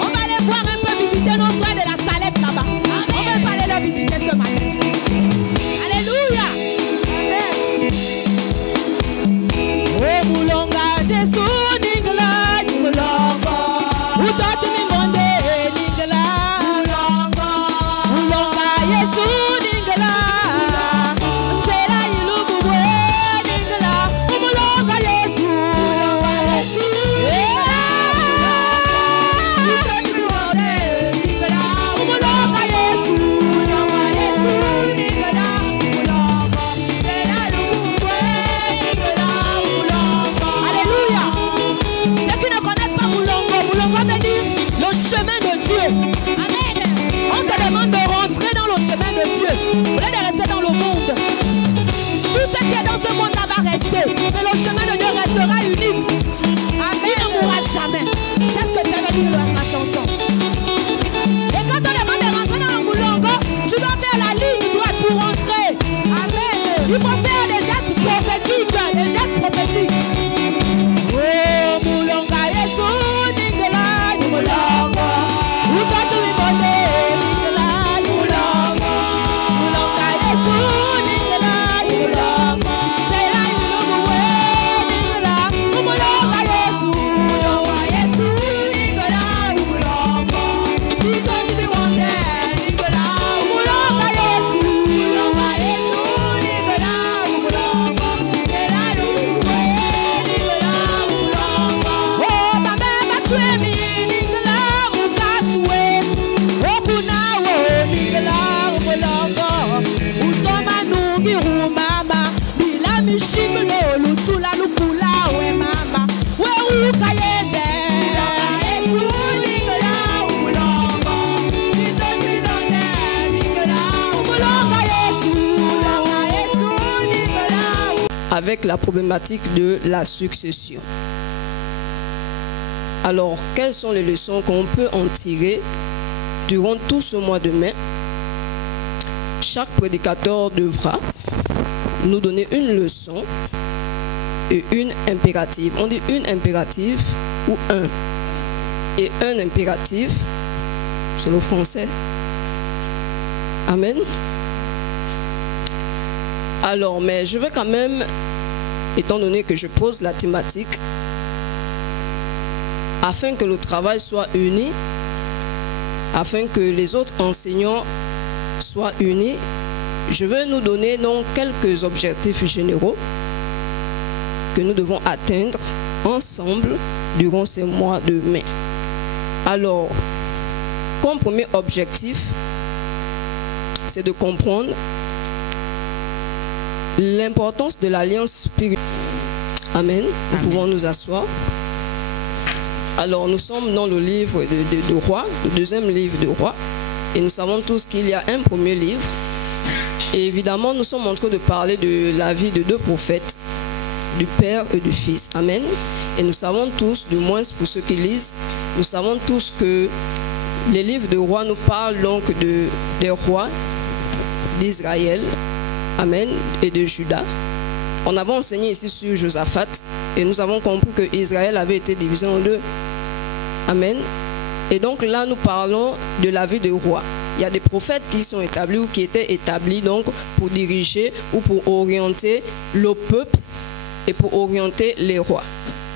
On va aller voir un peu visiter nos frères de la Salette là-bas. On va pas aller leur visiter ce matin. Alléluia. Oh Moulonga, Jésus, Ningla, Moulonga. Où t'as-tu mis mon nez, Ningla? Moulonga, Jésus, Ningla. C'est là, il ouvre, Ningla. Moulonga, Jésus. Chemin de Dieu. Amen. On te demande de rentrer dans le chemin de Dieu. Au lieu de rester dans le monde. Tout ce qui est dans ce monde va rester. Mais le chemin de Dieu restera unique. Amen. Il ne mourra jamais. C'est ce que ça veut dire la chanson. Et quand on demande de rentrer dans le Moulongo, tu dois faire la ligne droite pour rentrer. Amen. Il faut faire des gestes prophétiques. Des gestes prophétiques. Oh, Moulonga, Yesu, Ningela, Moulonga. Avec la problématique de la succession. Alors, quelles sont les leçons qu'on peut en tirer durant tout ce mois de mai? Chaque prédicateur devra nous donner une leçon et une impérative. On dit une impérative ou un. Et un impératif, c'est le français. Amen. Alors, mais je vais quand même, étant donné que je pose la thématique, afin que le travail soit uni, afin que les autres enseignants soient unis, je vais nous donner donc quelques objectifs généraux que nous devons atteindre ensemble durant ces mois de mai. Alors, comme premier objectif, c'est de comprendre l'importance de l'alliance spirituelle. Amen. Nous pouvons nous asseoir. Alors, nous sommes dans le livre de Rois, le deuxième livre de Rois. Et nous savons tous qu'il y a un premier livre. Et évidemment, nous sommes en train de parler de la vie de deux prophètes, du Père et du Fils. Amen. Et nous savons tous, du moins pour ceux qui lisent, nous savons tous que les livres de Rois nous parlent donc des rois d'Israël. Amen. Et de Juda. On avait enseigné ici sur Josaphat et nous avons compris que Israël avait été divisé en deux. Amen. Et donc là, nous parlons de la vie de roi. Il y a des prophètes qui sont établis ou qui étaient établis donc pour diriger ou pour orienter le peuple et pour orienter les rois.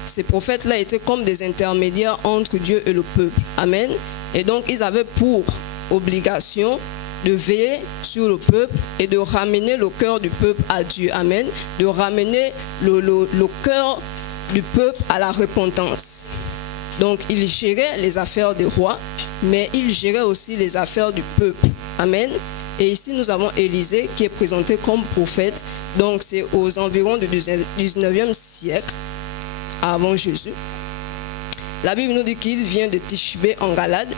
Ces prophètes-là étaient comme des intermédiaires entre Dieu et le peuple. Amen. Et donc, ils avaient pour obligation de veiller sur le peuple et de ramener le cœur du peuple à Dieu. Amen. De ramener le cœur du peuple à la repentance. Donc, il gérait les affaires des rois, mais il gérait aussi les affaires du peuple. Amen. Et ici, nous avons Élisée qui est présenté comme prophète. Donc, c'est aux environs du 19e siècle avant Jésus. La Bible nous dit qu'il vient de Tishbé en Galade.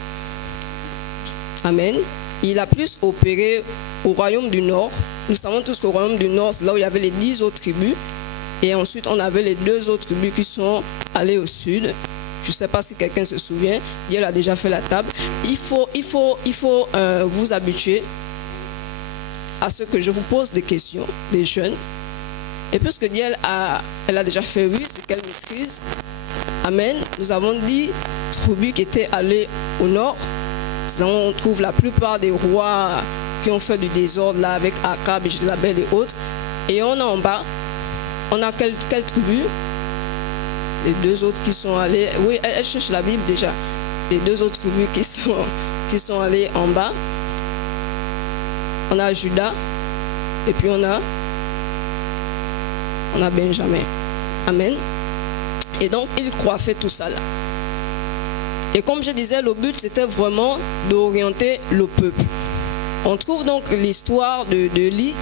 Amen. Il a plus opéré au royaume du Nord. Nous savons tous qu'au royaume du Nord, c'est là où il y avait les 10 autres tribus. Et ensuite, on avait les 2 autres tribus qui sont allées au sud. Je ne sais pas si quelqu'un se souvient. Dieu a déjà fait la table. Il faut vous habituer à ce que je vous pose des questions, des jeunes. Et puisque Dieu elle a déjà fait 8, c'est qu'elle maîtrise. Amen. Nous avons dit tribus qui étaient allées au nord. C'est là où on trouve la plupart des rois qui ont fait du désordre là avec Akab, Jézabel et autres. Et on a en bas, on a quelle tribu? Les deux autres qui sont allés, oui, elle cherche la Bible déjà. Les deux autres tribus qui sont allés en bas. On a Judas et puis on a Benjamin. Amen. Et donc, il coiffait tout ça là. Et comme je disais, le but, c'était vraiment d'orienter le peuple. On trouve donc l'histoire d'Élie.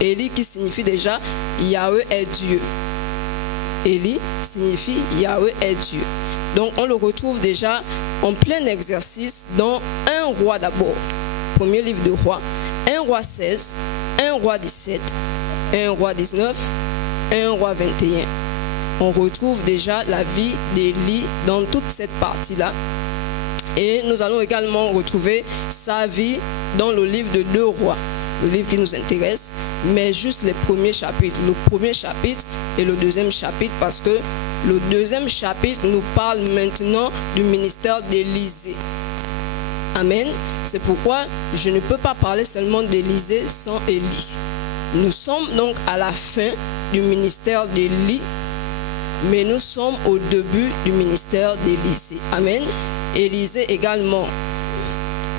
Élie qui signifie déjà Yahweh est Dieu. Élie signifie Yahweh est Dieu. Donc, on le retrouve déjà en plein exercice dans 1 roi d'abord. Premier livre de roi. 1 roi 16, 1 roi 17, 1 roi 19, 1 roi 21. On retrouve déjà la vie d'Élie dans toute cette partie-là. Et nous allons également retrouver sa vie dans le livre de 2 rois, le livre qui nous intéresse, mais juste les premiers chapitres. Le premier chapitre et le deuxième chapitre, parce que le deuxième chapitre nous parle maintenant du ministère d'Élisée. Amen. C'est pourquoi je ne peux pas parler seulement d'Élisée sans Élie. Nous sommes donc à la fin du ministère d'Élie, mais nous sommes au début du ministère d'Élisée. Amen. Élisée également,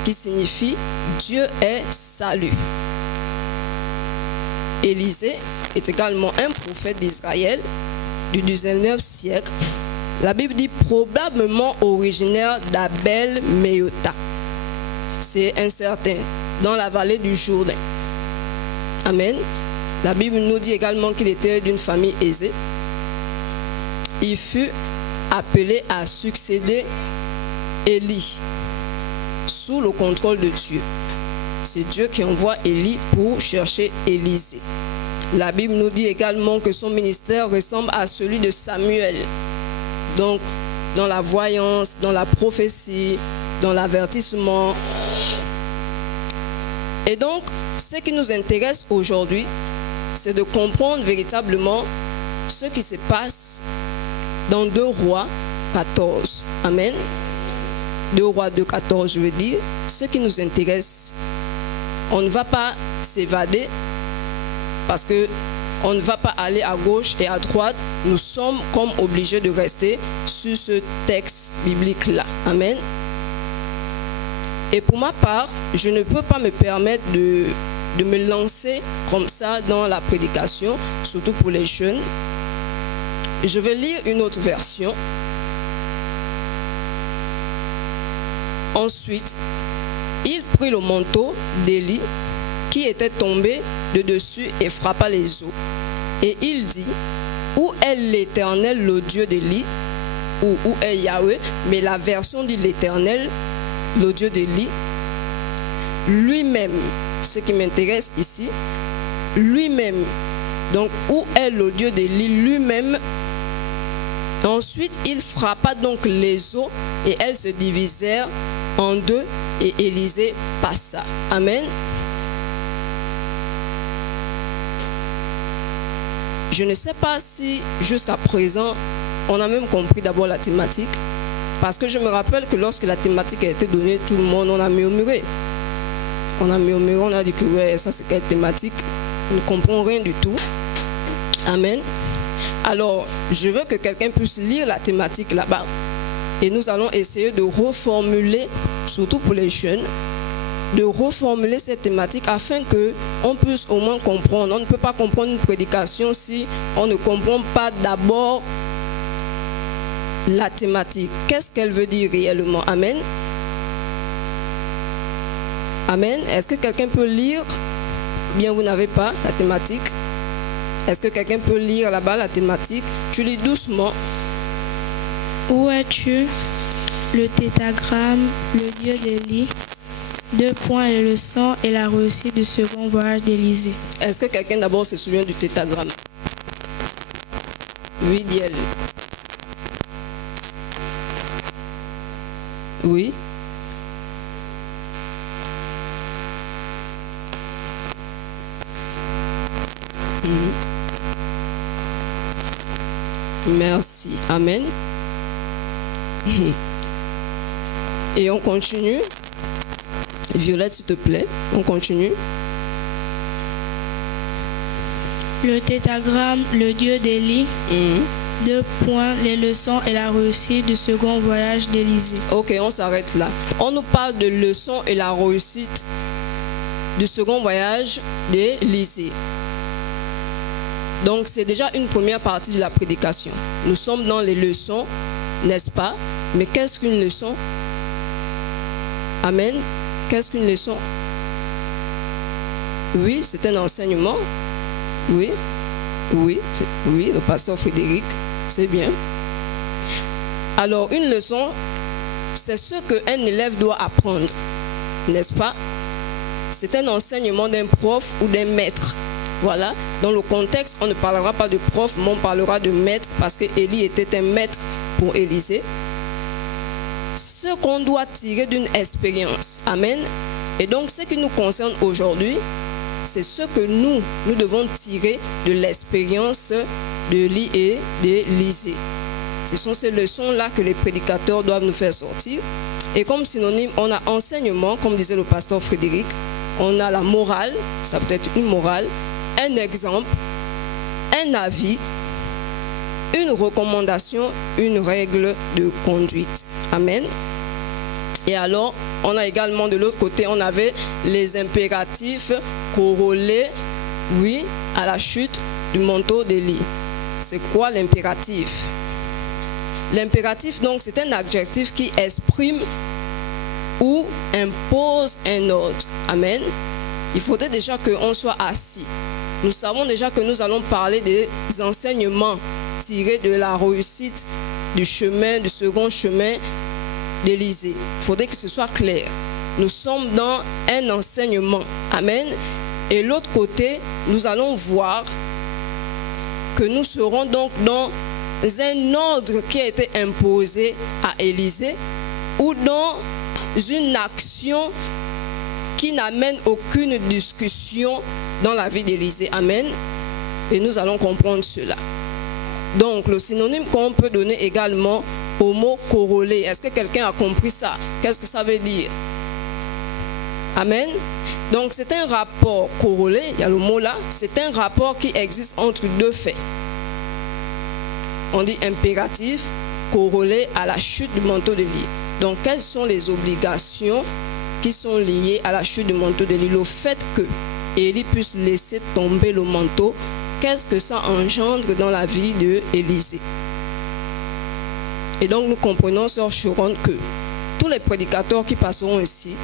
qui signifie Dieu est salut. Élisée est également un prophète d'Israël du 19e siècle. La Bible dit probablement originaire d'Abel-Méhota. C'est incertain, dans la vallée du Jourdain. Amen. La Bible nous dit également qu'il était d'une famille aisée. Il fut appelé à succéder Élie sous le contrôle de Dieu. C'est Dieu qui envoie Élie pour chercher Élisée. La Bible nous dit également que son ministère ressemble à celui de Samuel. Donc, dans la voyance, dans la prophétie, dans l'avertissement. Et donc, ce qui nous intéresse aujourd'hui, c'est de comprendre véritablement ce qui se passe dans 2 Rois 14. Amen. 2 Rois 2, 14, je veux dire. Ce qui nous intéresse, on ne va pas s'évader parce que on ne va pas aller à gauche et à droite. Nous sommes comme obligés de rester sur ce texte biblique-là. Amen. Et pour ma part, je ne peux pas me permettre de me lancer comme ça dans la prédication, surtout pour les jeunes. Je vais lire une autre version. Ensuite, il prit le manteau d'Élie qui était tombé de dessus et frappa les eaux. Et il dit, où est l'Éternel, le Dieu d'Élie, ou où est Yahweh? Mais la version dit l'Éternel, le Dieu d'Élie, lui-même, ce qui m'intéresse ici, lui-même. Donc, où est le Dieu d'Élie lui-même? Ensuite, il frappa donc les eaux et elles se divisèrent en 2 et Élisée passa. Amen. Je ne sais pas si jusqu'à présent, on a même compris d'abord la thématique. Parce que je me rappelle que lorsque la thématique a été donnée, tout le monde, on a murmuré. On a murmuré, on a dit que ouais, ça c'est quelle thématique? On ne comprend rien du tout. Amen. Alors, je veux que quelqu'un puisse lire la thématique là-bas. Et nous allons essayer de reformuler, surtout pour les jeunes, de reformuler cette thématique afin qu'on puisse au moins comprendre. On ne peut pas comprendre une prédication si on ne comprend pas d'abord la thématique. Qu'est-ce qu'elle veut dire réellement? Amen. Amen. Est-ce que quelqu'un peut lire? Bien, vous n'avez pas la thématique. Est-ce que quelqu'un peut lire là-bas la thématique? Tu lis doucement. Où es-tu, le tétragramme, le Dieu d'Élie? 2 points, les leçons et la réussite du second voyage d'Élisée. Est-ce que quelqu'un d'abord se souvient du tétragramme? Oui, Diel. Oui. Merci. Amen. Et on continue. Violette, s'il te plaît, on continue. Le tétragramme, le Dieu d'Élie. 2 points, les leçons et la réussite du second voyage d'Élisée. Ok, on s'arrête là. On nous parle de leçons et la réussite du second voyage d'Élisée. Donc, c'est déjà une première partie de la prédication. Nous sommes dans les leçons, n'est-ce pas? Mais qu'est-ce qu'une leçon? Amen. Qu'est-ce qu'une leçon? Oui, c'est un enseignement. Oui, oui, oui, le pasteur Frédéric, c'est bien. Alors, une leçon, c'est ce qu'un élève doit apprendre, n'est-ce pas? C'est un enseignement d'un prof ou d'un maître. Voilà, dans le contexte, on ne parlera pas de prof, mais on parlera de maître parce que Élie était un maître pour Élisée. Ce qu'on doit tirer d'une expérience. Amen. Et donc, ce qui nous concerne aujourd'hui, c'est ce que nous devons tirer de l'expérience d'Élie et d'Élisée. Ce sont ces leçons-là que les prédicateurs doivent nous faire sortir. Et comme synonyme, on a enseignement, comme disait le pasteur Frédéric, on a la morale, ça peut être une morale, un exemple, un avis, une recommandation, une règle de conduite. Amen. Et alors, on a également de l'autre côté, on avait les impératifs corrélés, oui, à la chute du manteau d'Élie. C'est quoi l'impératif? L'impératif, donc, c'est un adjectif qui exprime ou impose un ordre. Amen. Il faudrait déjà qu'on soit assis. Nous savons déjà que nous allons parler des enseignements tirés de la réussite du chemin, du second chemin d'Élisée. Il faudrait que ce soit clair. Nous sommes dans un enseignement. Amen. Et l'autre côté, nous allons voir que nous serons donc dans un ordre qui a été imposé à Élisée ou dans une action qui n'amène aucune discussion dans la vie d'Élisée. Amen. Et nous allons comprendre cela. Donc, le synonyme qu'on peut donner également au mot corrélé. Est-ce que quelqu'un a compris ça? Qu'est-ce que ça veut dire? Amen. Donc, c'est un rapport corrélé, il y a le mot là, c'est un rapport qui existe entre deux faits. On dit impératif, corrélé à la chute du manteau d'Élie. Donc, quelles sont les obligations qui sont liées à la chute du manteau d'Élie? Le fait que Élie puisse laisser tomber le manteau, qu'est-ce que ça engendre dans la vie d'Élisée? Et donc, nous comprenons, sœur Chiron, que tous les prédicateurs qui passeront ici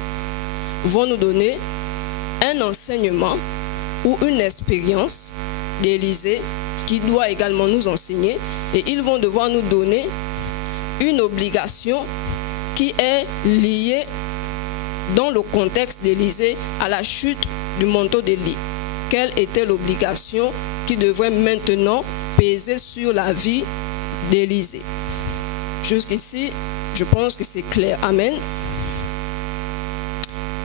vont nous donner un enseignement ou une expérience d'Élisée qui doit également nous enseigner, et ils vont devoir nous donner une obligation qui est liée dans le contexte d'Élisée à la chute du manteau d'Élie. Quelle était l'obligation qui devrait maintenant peser sur la vie d'Élisée? Jusqu'ici, je pense que c'est clair. Amen.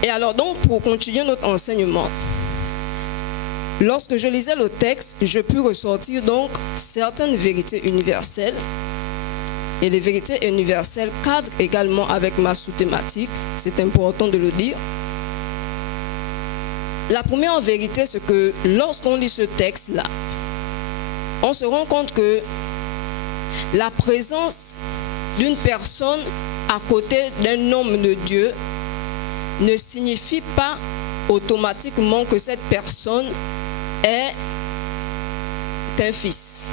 Et alors donc, pour continuer notre enseignement, lorsque je lisais le texte, je pus ressortir donc certaines vérités universelles. Et les vérités universelles cadrent également avec ma sous-thématique. C'est important de le dire. La première vérité, c'est que lorsqu'on lit ce texte-là, on se rend compte que la présence d'une personne à côté d'un homme de Dieu ne signifie pas automatiquement que cette personne est un fils,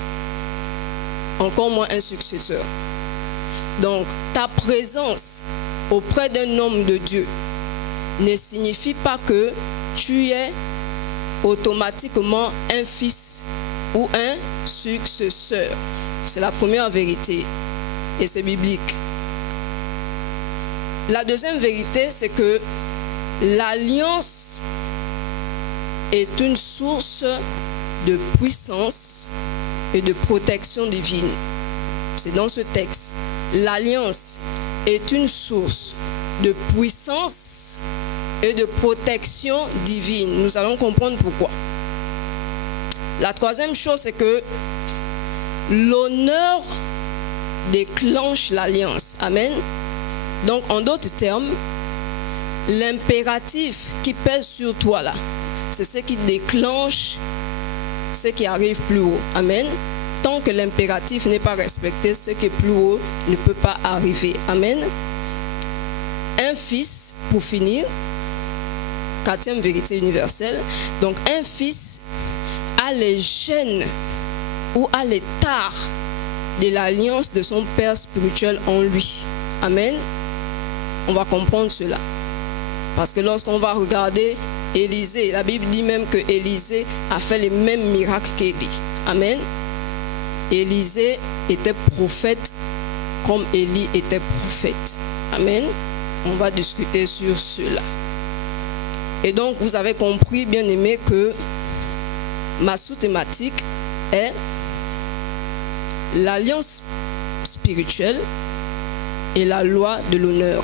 encore moins un successeur. Donc, ta présence auprès d'un homme de Dieu ne signifie pas que tu es automatiquement un fils ou un successeur. C'est la première vérité et c'est biblique. La deuxième vérité, c'est que l'alliance est une source de puissance et de protection divine. C'est dans ce texte. L'alliance est une source de puissance et de protection divine. Nous allons comprendre pourquoi. La troisième chose, c'est que l'honneur déclenche l'alliance. Amen. Donc, en d'autres termes, l'impératif qui pèse sur toi là, c'est ce qui déclenche ce qui arrive plus haut. Amen. Tant que l'impératif n'est pas respecté, ce qui est plus haut ne peut pas arriver. Amen. Un fils, pour finir, quatrième vérité universelle. Donc, un fils a les gènes ou a les tares de l'alliance de son père spirituel en lui. Amen. On va comprendre cela. Parce que lorsqu'on va regarder Élisée, la Bible dit même que Élisée a fait les mêmes miracles qu'Élie. Amen. Élisée était prophète comme Élie était prophète. Amen. On va discuter sur cela. Et donc, vous avez compris, bien aimé, que ma sous-thématique est l'alliance spirituelle et la loi de l'honneur.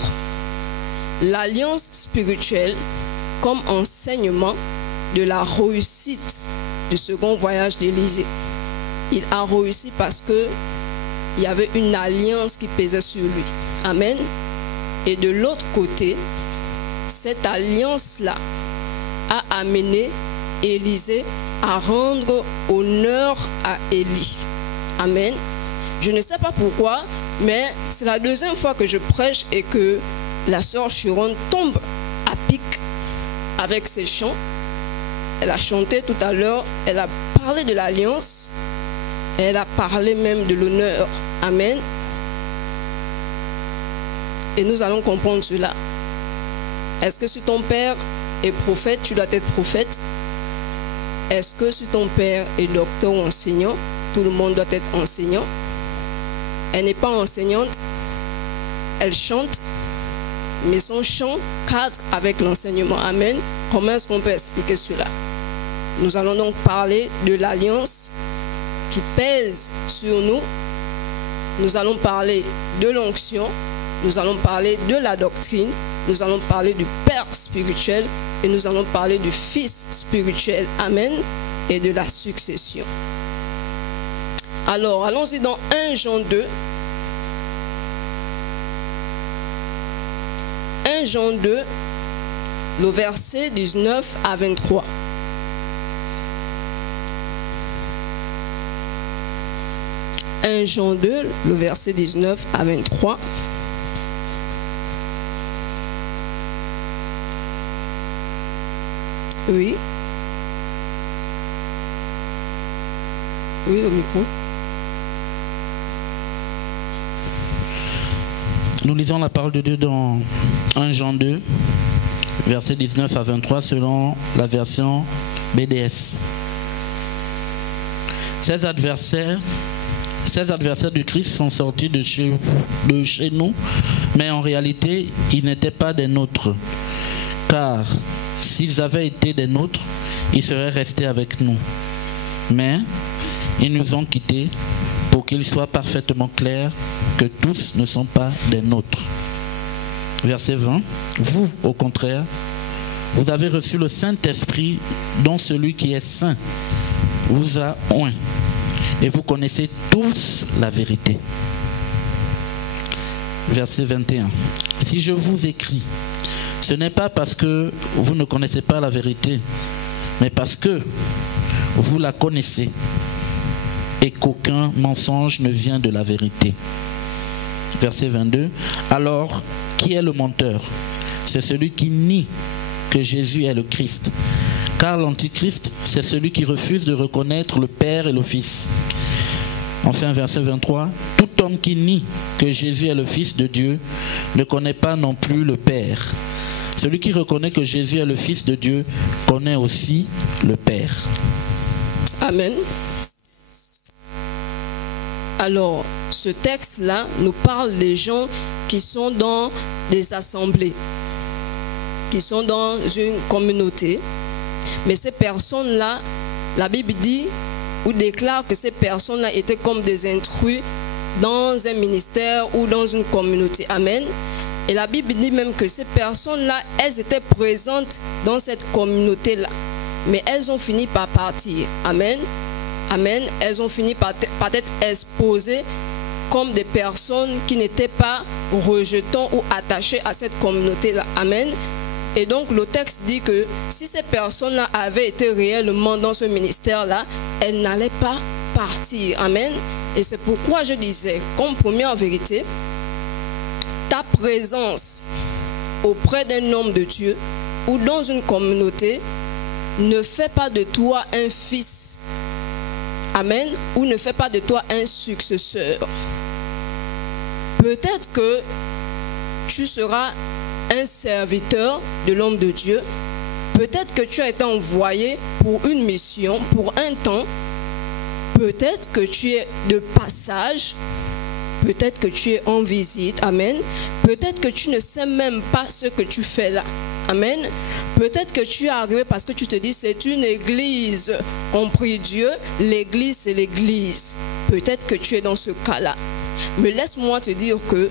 L'alliance spirituelle comme enseignement de la réussite du second voyage d'Élisée. Il a réussi parce que il y avait une alliance qui pesait sur lui. Amen. Et de l'autre côté, cette alliance-là a amené Élisée à rendre honneur à Élie. Amen. Je ne sais pas pourquoi, mais c'est la deuxième fois que je prêche et que la sœur Chiron tombe à pic avec ses chants. Elle a chanté tout à l'heure, elle a parlé de l'alliance, elle a parlé même de l'honneur. Amen. Et nous allons comprendre cela. Est-ce que si ton père est prophète, tu dois être prophète? Est-ce que si ton père est docteur ou enseignant, tout le monde doit être enseignant? Elle n'est pas enseignante, elle chante, mais son chant cadre avec l'enseignement. Amen. Comment est-ce qu'on peut expliquer cela? Nous allons donc parler de l'alliance qui pèse sur nous. Nous allons parler de l'onction. Nous allons parler de la doctrine. Nous allons parler du Père spirituel. Et nous allons parler du Fils spirituel. Amen. Et de la succession. Alors, allons-y dans 1 Jean 2. 1 Jean 2, le verset 19 à 23. « 1 Jean 2, le verset 19 à 23. Oui. Oui, le micro. Nous lisons la parole de Dieu dans 1 Jean 2, versets 19 à 23, selon la version BDS. Ces adversaires du Christ sont sortis de chez nous, mais en réalité, ils n'étaient pas des nôtres. Car s'ils avaient été des nôtres, ils seraient restés avec nous. Mais ils nous ont quittés pour qu'il soit parfaitement clair que tous ne sont pas des nôtres. Verset 20. Vous, au contraire, vous avez reçu le Saint-Esprit dont celui qui est saint vous a oint. Et vous connaissez tous la vérité. Verset 21. Si je vous écris, ce n'est pas parce que vous ne connaissez pas la vérité, mais parce que vous la connaissez et qu'aucun mensonge ne vient de la vérité. Verset 22. Alors, qui est le menteur? C'est celui qui nie que Jésus est le Christ. Car l'Antichrist, c'est celui qui refuse de reconnaître le Père et le Fils. Enfin, verset 23. Tout homme qui nie que Jésus est le Fils de Dieu ne connaît pas non plus le Père. Celui qui reconnaît que Jésus est le Fils de Dieu connaît aussi le Père. Amen. Alors, ce texte-là nous parle des gens qui sont dans des assemblées, qui sont dans une communauté. Mais ces personnes-là, la Bible dit ou déclare que ces personnes-là étaient comme des intrus dans un ministère ou dans une communauté. Amen. Et la Bible dit même que ces personnes-là, elles étaient présentes dans cette communauté-là. Mais elles ont fini par partir. Amen. Amen. Elles ont fini par être exposées comme des personnes qui n'étaient pas rejetants ou attachées à cette communauté-là. Amen. Et donc le texte dit que si ces personnes-là avaient été réellement dans ce ministère-là, elles n'allaient pas partir. Amen. Et c'est pourquoi je disais, comme première vérité, ta présence auprès d'un homme de Dieu ou dans une communauté ne fait pas de toi un fils. Amen. Ou ne fait pas de toi un successeur. Peut-être que tu seras un serviteur de l'homme de Dieu. Peut-être que tu as été envoyé pour une mission, pour un temps. Peut-être que tu es de passage. Peut-être que tu es en visite. Amen. Peut-être que tu ne sais même pas ce que tu fais là. Amen. Peut-être que tu es arrivé parce que tu te dis c'est une église. On prie Dieu. L'église, c'est l'église. Peut-être que tu es dans ce cas-là. Mais laisse-moi te dire que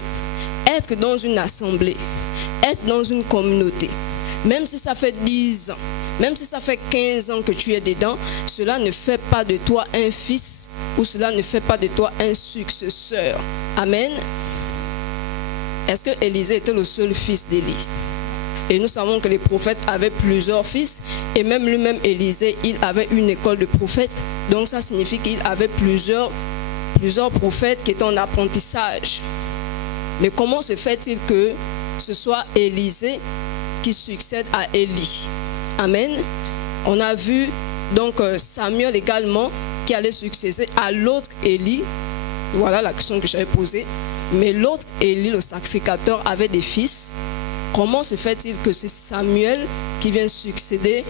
être dans une assemblée, être dans une communauté, même si ça fait 10 ans, même si ça fait 15 ans que tu es dedans, cela ne fait pas de toi un fils ou cela ne fait pas de toi un successeur. Amen. Est-ce que Élisée était le seul fils d'Élie? Et nous savons que les prophètes avaient plusieurs fils et même lui-même Élisée, il avait une école de prophètes. Donc ça signifie qu'il avait plusieurs prophètes qui étaient en apprentissage. Mais comment se fait-il que ce soit Élisée qui succède à Élie? Amen. On a vu donc Samuel également qui allait succéder à l'autre Élie. Voilà la question que j'avais posée. Mais l'autre Élie, le sacrificateur, avait des fils. Comment se fait-il que c'est Samuel qui vient succéder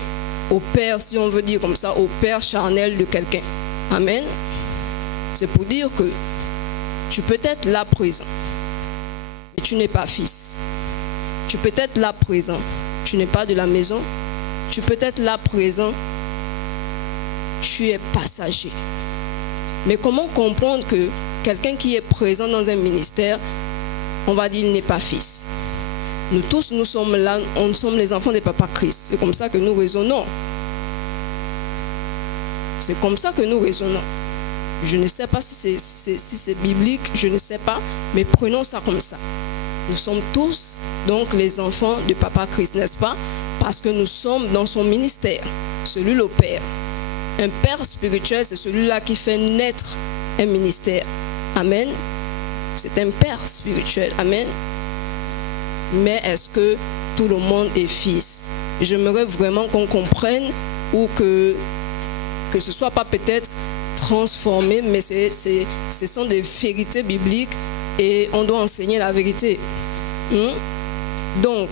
au père, si on veut dire comme ça, au père charnel de quelqu'un? Amen. C'est pour dire que tu peux être là présent, mais tu n'es pas fils. Tu peux être là présent, tu n'es pas de la maison. Tu peux être là présent, tu es passager. Mais comment comprendre que quelqu'un qui est présent dans un ministère, on va dire il n'est pas fils? Nous tous, nous sommes là, nous sommes les enfants de Papa Christ. C'est comme ça que nous raisonnons. C'est comme ça que nous raisonnons. Je ne sais pas si c'est biblique, je ne sais pas, mais prenons ça comme ça. Nous sommes tous donc les enfants de Papa Christ, n'est-ce pas? Parce que nous sommes dans son ministère, celui le Père. Un Père spirituel, c'est celui-là qui fait naître un ministère. Amen. C'est un Père spirituel. Amen. Mais est-ce que tout le monde est fils? J'aimerais vraiment qu'on comprenne ou que ce ne soit pas peut-être transformé, mais ce sont des vérités bibliques et on doit enseigner la vérité. Donc,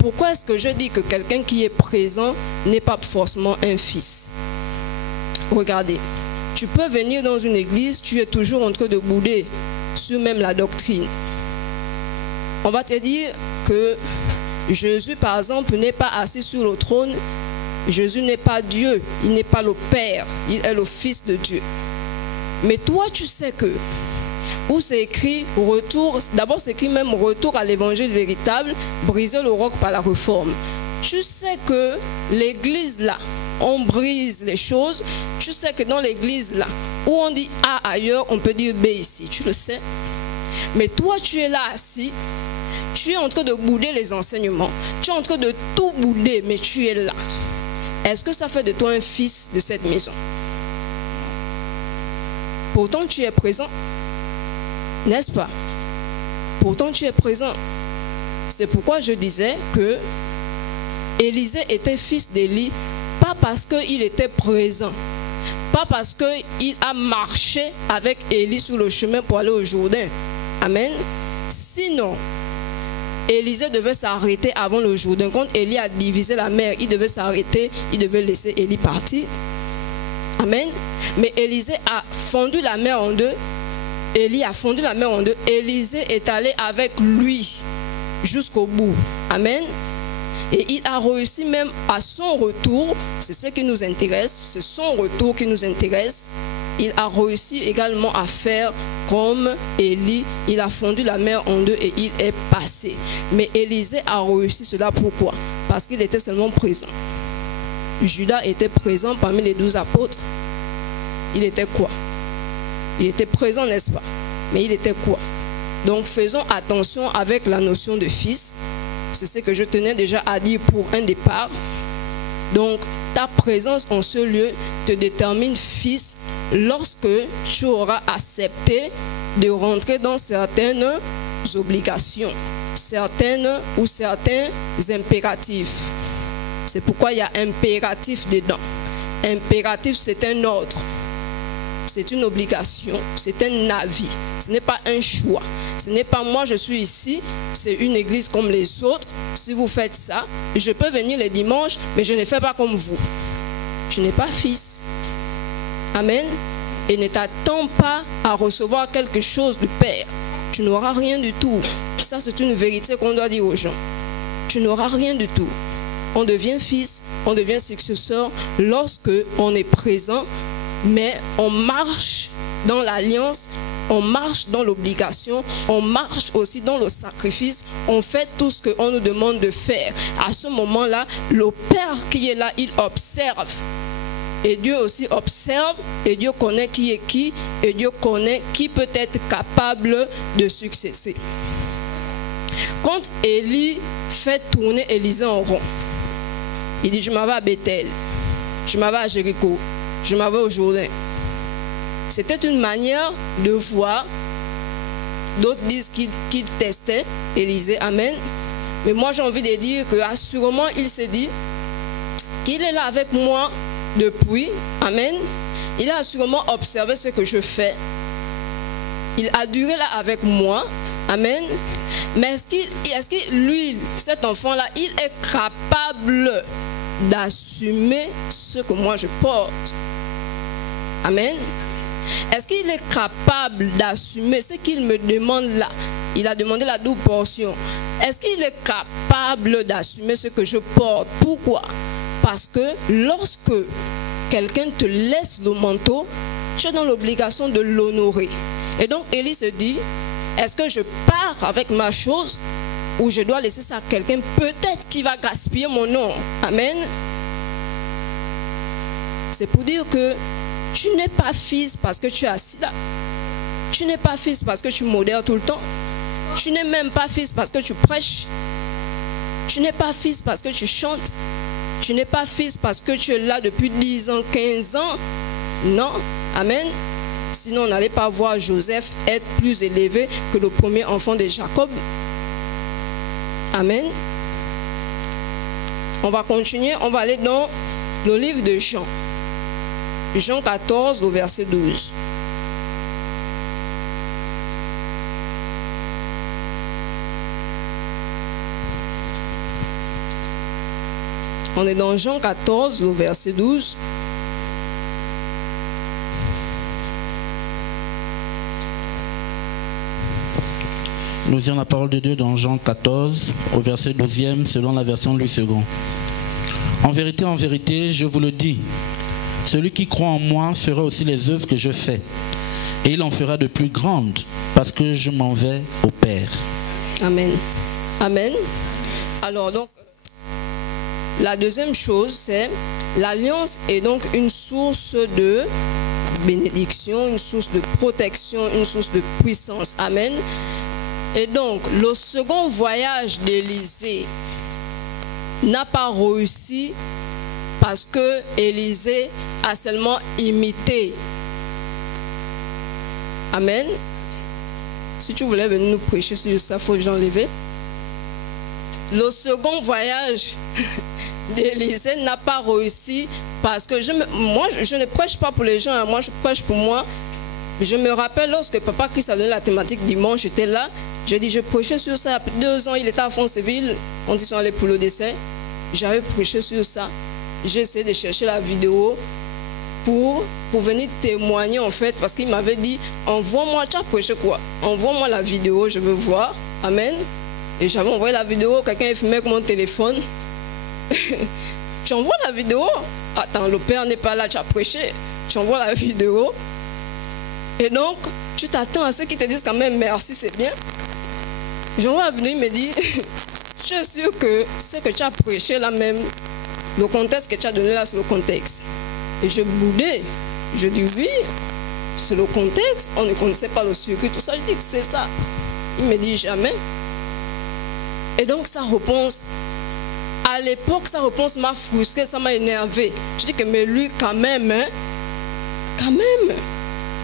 pourquoi est-ce que je dis que quelqu'un qui est présent n'est pas forcément un fils? Regardez, tu peux venir dans une église, tu es toujours en train de bouder sur même la doctrine. On va te dire que Jésus, par exemple, n'est pas assis sur le trône. Jésus n'est pas Dieu, il n'est pas le Père, il est le Fils de Dieu. Mais toi, tu sais que, où c'est écrit retour, d'abord c'est écrit même retour à l'évangile véritable, briser le roc par la réforme. Tu sais que l'église là, on brise les choses. Tu sais que dans l'église là, où on dit A ailleurs, on peut dire B ici, tu le sais. Mais toi, tu es là assis, tu es en train de bouder les enseignements, tu es en train de tout bouder, mais tu es là. Est-ce que ça fait de toi un fils de cette maison? Pourtant, tu es présent, n'est-ce pas? Pourtant, tu es présent. C'est pourquoi je disais que Élisée était fils d'Élie, pas parce qu'il était présent, pas parce qu'il a marché avec Élie sur le chemin pour aller au Jourdain. Amen. Sinon, Élisée devait s'arrêter avant le Jourdain. Quand Élie a divisé la mer, il devait s'arrêter, il devait laisser Élie partir. Amen. Mais Élisée a fondu la mer en deux. Élie a fondu la mer en deux. Élisée est allé avec lui jusqu'au bout. Amen. Et il a réussi même à son retour, c'est ce qui nous intéresse, c'est son retour qui nous intéresse. Il a réussi également à faire comme Élie, il a fondu la mer en deux et il est passé. Mais Élisée a réussi cela pourquoi? Parce qu'il était seulement présent. Judas était présent parmi les 12 apôtres. Il était quoi? Il était présent, n'est-ce pas? mais il était quoi? Donc faisons attention avec la notion de fils. C'est ce que je tenais déjà à dire pour un départ. Donc ta présence en ce lieu te détermine fils lorsque tu auras accepté de rentrer dans certaines obligations, certains impératifs. C'est pourquoi il y a impératif dedans. Impératif, c'est un ordre. C'est une obligation, c'est un avis. Ce n'est pas un choix. Ce n'est pas moi, je suis ici, c'est une église comme les autres. Si vous faites ça, je peux venir les dimanches, mais je ne fais pas comme vous. Tu n'es pas fils. Amen. Et ne t'attends pas à recevoir quelque chose du Père. Tu n'auras rien du tout. Ça, c'est une vérité qu'on doit dire aux gens. Tu n'auras rien du tout. On devient fils, on devient successeur lorsque on est présent, mais on marche dans l'alliance, on marche dans l'obligation, on marche aussi dans le sacrifice, on fait tout ce qu'on nous demande de faire. À ce moment-là, le Père qui est là, il observe. Et Dieu aussi observe, et Dieu connaît qui est qui, et Dieu connaît qui peut être capable de succéder. Quand Élie fait tourner Élisée en rond, il dit, je m'en vais à Bethel, je m'en vais à Jéricho, je m'en vais au Jourdain. C'était une manière de voir. D'autres disent qu'il testait Élisée, amen. Mais moi j'ai envie de dire que assurément il s'est dit qu'il est là avec moi depuis, amen. Il a assurément observé ce que je fais. Il a duré là avec moi, amen. Mais est-ce que lui, cet enfant-là, il est capable d'assumer ce que moi je porte? Amen. Est-ce qu'il est capable d'assumer ce qu'il me demande là? Il a demandé la double portion. Est-ce qu'il est capable d'assumer ce que je porte? Pourquoi? Parce que lorsque quelqu'un te laisse le manteau, tu es dans l'obligation de l'honorer. Et donc Élie se dit, est-ce que je pars avec ma chose ou je dois laisser ça à quelqu'un peut-être qui va gaspiller mon nom? Amen. C'est pour dire que tu n'es pas fils parce que tu es assis là. Tu n'es pas fils parce que tu modères tout le temps. Tu n'es même pas fils parce que tu prêches. Tu n'es pas fils parce que tu chantes. Tu n'es pas fils parce que tu es là depuis 10 ans, 15 ans. Non. Amen. Sinon, on n'allait pas voir Joseph être plus élevé que le premier enfant de Jacob. Amen. On va continuer. On va aller dans le livre de Jean. Jean 14, au verset 12. On est dans Jean 14, au verset 12. Nous lisons la parole de Dieu dans Jean 14, au verset 12e, selon la version Louis II. En vérité, je vous le dis, celui qui croit en moi fera aussi les œuvres que je fais, et il en fera de plus grandes, parce que je m'en vais au Père. Amen. Amen. Alors donc, la deuxième chose, c'est l'alliance est donc une source de bénédiction, une source de protection, une source de puissance. Amen. Et donc, le second voyage d'Élisée n'a pas réussi parce que Élisée a seulement imité. Amen. Si tu voulais venir nous prêcher sur ça, il faut que j'enlève. Le second voyage d'Élisée n'a pas réussi parce que moi, je ne prêche pas pour les gens, moi je prêche pour moi. Je me rappelle lorsque Papa Christ a donné la thématique dimanche, j'étais là, j'ai dit je prêchais sur ça. Après 2 ans, il était à Fonceville quand ils sont allés pour le décès. J'avais prêché sur ça. J'ai essayé de chercher la vidéo pour venir témoigner en fait, parce qu'il m'avait dit envoie-moi, tu as prêché quoi? Envoie-moi la vidéo, je veux voir. Amen. Et j'avais envoyé la vidéo, quelqu'un filmait avec mon téléphone. Tu envoies la vidéo? Attends, le Père n'est pas là, tu as prêché. Tu envoies la vidéo. Et donc, tu t'attends à ceux qui te disent quand même merci, c'est bien. J'envoie la vidéo, il me dit je suis sûr que ce que tu as prêché là même, le contexte que tu as donné là, c'est le contexte. Et je boudais. Je dis oui, c'est le contexte. On ne connaissait pas le circuit, tout ça. Je dis que c'est ça. Il me dit jamais. Et donc sa réponse, à l'époque, sa réponse m'a frustrée, ça m'a énervé. Je dis que mais lui quand même, hein, quand même,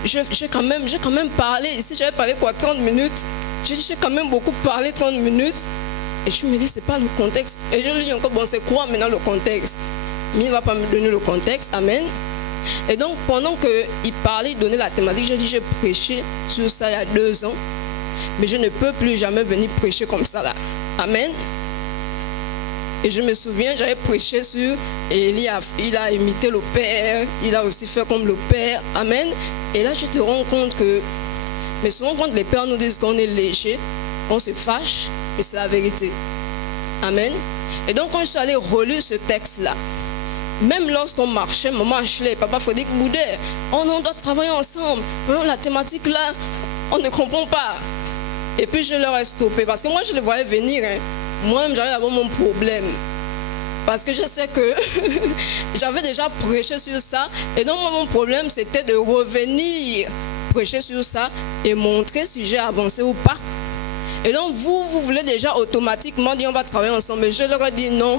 j'ai quand même parlé. Ici j'avais parlé quoi, 30 minutes. J'ai quand même beaucoup parlé 30 minutes. Et je me dis c'est pas le contexte. Et je lui dis encore bon c'est quoi maintenant le contexte? Mais il ne va pas me donner le contexte, amen. Et donc pendant qu'il parlait, il donnait la thématique, j'ai dit j'ai prêché sur ça il y a 2 ans. Mais je ne peux plus jamais venir prêcher comme ça là. Amen. Et je me souviens, j'avais prêché sur Élie, il a imité le Père, il a aussi fait comme le Père. Amen. Et là, je te rends compte que, mais souvent quand les pères nous disent qu'on est léger, on se fâche, et c'est la vérité. Amen. Et donc, quand je suis allée relire ce texte-là, même lorsqu'on marchait, maman Ashley et papa Frédéric Boudet, on doit travailler ensemble. La thématique là, on ne comprend pas. Et puis je leur ai stoppé parce que moi je les voyais venir. Hein. Moi-même j'allais avoir mon problème. Parce que je sais que j'avais déjà prêché sur ça. Et donc mon problème c'était de revenir prêcher sur ça et montrer si j'ai avancé ou pas. Et donc vous voulez déjà automatiquement dire on va travailler ensemble. Mais je leur ai dit non.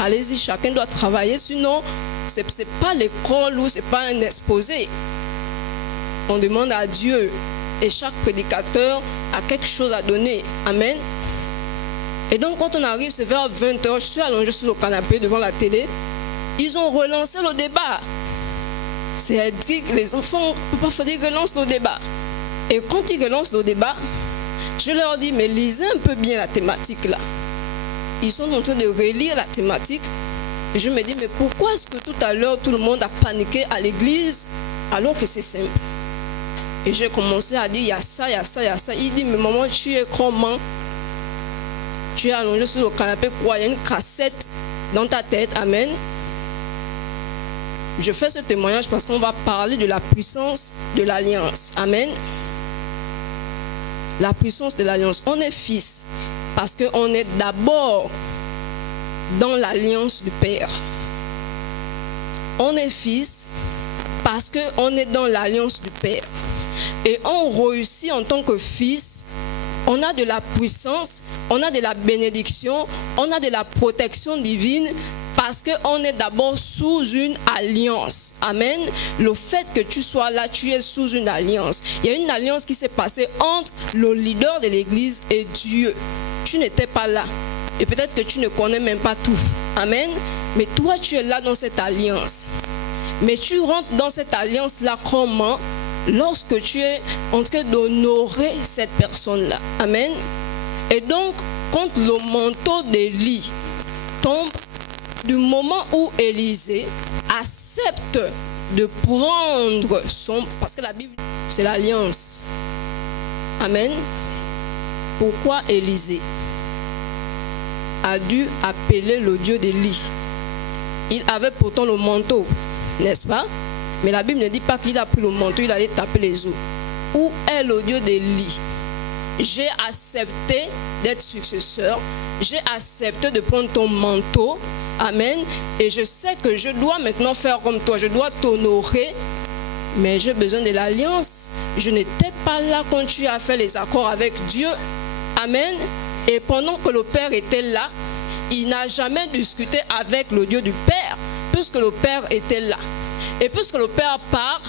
Allez-y, chacun doit travailler. Sinon, c'est pas l'école ou c'est pas un exposé. On demande à Dieu. Et chaque prédicateur a quelque chose à donner. Amen. Et donc quand on arrive, c'est vers 20h, je suis allongé sur le canapé devant la télé. Ils ont relancé le débat. C'est Edric, les enfants, papa Frédéric relance le débat. Et quand ils relancent le débat, je leur dis, mais lisez un peu bien la thématique là. Ils sont en train de relire la thématique. Et je me dis, mais pourquoi est-ce que tout à l'heure, tout le monde a paniqué à l'église alors que c'est simple? Et j'ai commencé à dire, il y a ça, il y a ça, il y a ça. Il dit, mais maman, tu es comment? Tu es allongé sur le canapé, quoi? Il y a une cassette dans ta tête, amen. Je fais ce témoignage parce qu'on va parler de la puissance de l'alliance, amen. La puissance de l'alliance. On est fils parce qu'on est d'abord dans l'alliance du Père. On est fils parce qu'on est dans l'alliance du Père. Et on réussit en tant que fils, on a de la puissance, on a de la bénédiction, on a de la protection divine parce qu'on est d'abord sous une alliance. Amen. Le fait que tu sois là, tu es sous une alliance. Il y a une alliance qui s'est passée entre le leader de l'église et Dieu. Tu n'étais pas là. Et peut-être que tu ne connais même pas tout. Amen. Mais toi, tu es là dans cette alliance. Mais tu rentres dans cette alliance-là comment? Lorsque tu es en train d'honorer cette personne-là. Amen. Et donc, quand le manteau d'Élie tombe, du moment où Élisée accepte de prendre son... Parce que la Bible, c'est l'alliance. Amen. Pourquoi Élisée a dû appeler le Dieu d'Élie? Il avait pourtant le manteau, n'est-ce pas? Mais la Bible ne dit pas qu'il a pris le manteau, il allait taper les eaux. Où est le Dieu d'Élie? J'ai accepté d'être successeur. J'ai accepté de prendre ton manteau. Amen. Et je sais que je dois maintenant faire comme toi. Je dois t'honorer. Mais j'ai besoin de l'alliance. Je n'étais pas là quand tu as fait les accords avec Dieu. Amen. Et pendant que le Père était là, il n'a jamais discuté avec le Dieu du Père, puisque le Père était là. Et puisque le Père part,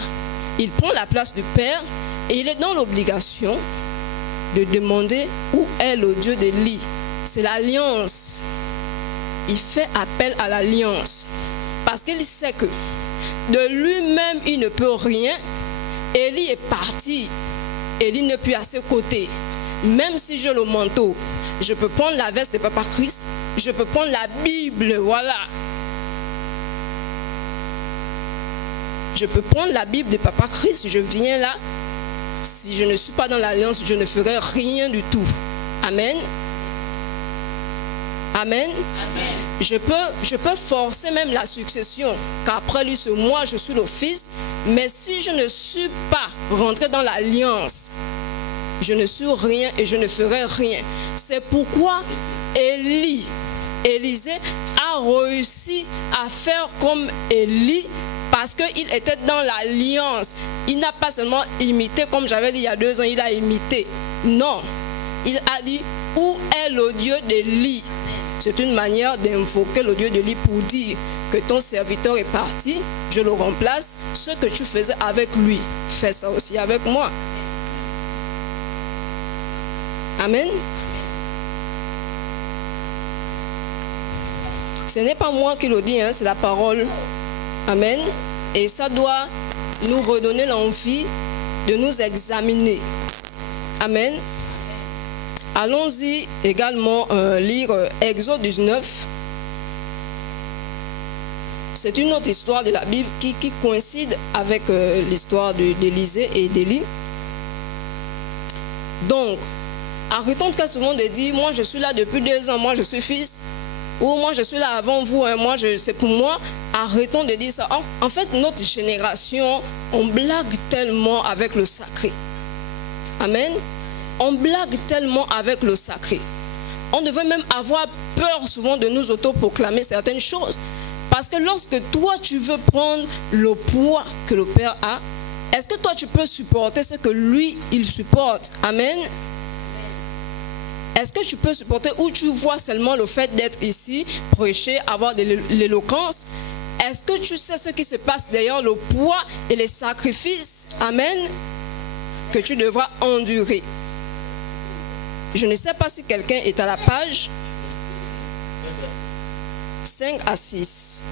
il prend la place du Père et il est dans l'obligation de demander où est le Dieu d'Élie. C'est l'alliance. Il fait appel à l'alliance parce qu'il sait que de lui-même il ne peut rien. Élie est parti. Élie n'est plus à ses côtés. Même si j'ai le manteau, je peux prendre la veste de Papa Christ, je peux prendre la Bible, voilà. Je peux prendre la Bible de Papa Christ, je viens là. Si je ne suis pas dans l'alliance, je ne ferai rien du tout. Amen. Amen. Amen. Je peux forcer même la succession, qu'après lui, c'est moi, je suis le fils. Mais si je ne suis pas rentré dans l'alliance, je ne suis rien et je ne ferai rien. C'est pourquoi Élisée a réussi à faire comme Élie, parce qu'il était dans l'alliance. Il n'a pas seulement imité, comme j'avais dit il y a 2 ans, il a imité. Non, il a dit, où est le Dieu d'Élie? C'est une manière d'invoquer le Dieu d'Élie pour dire que ton serviteur est parti, je le remplace. Ce que tu faisais avec lui, fais ça aussi avec moi. Amen. Ce n'est pas moi qui le dis, hein, c'est la parole. Amen. Et ça doit nous redonner l'envie de nous examiner. Amen. Allons-y également lire Exode 19. C'est une autre histoire de la Bible qui coïncide avec l'histoire d'Élisée et d'Élie. Donc, arrêtons très souvent de dire, moi je suis là depuis 2 ans, moi je suis fils, ou moi je suis là avant vous, hein, moi c'est pour moi. Arrêtons de dire ça. En fait, notre génération, on blague tellement avec le sacré. Amen. On blague tellement avec le sacré. On devrait même avoir peur souvent de nous autoproclamer certaines choses. Parce que lorsque toi tu veux prendre le poids que le Père a, est-ce que toi tu peux supporter ce que lui il supporte? Amen. Est-ce que tu peux supporter, ou tu vois seulement le fait d'être ici, prêcher, avoir de l'éloquence? Est-ce que tu sais ce qui se passe derrière le poids et les sacrifices? Amen. Que tu devras endurer. Je ne sais pas si quelqu'un est à la page 5 à 6.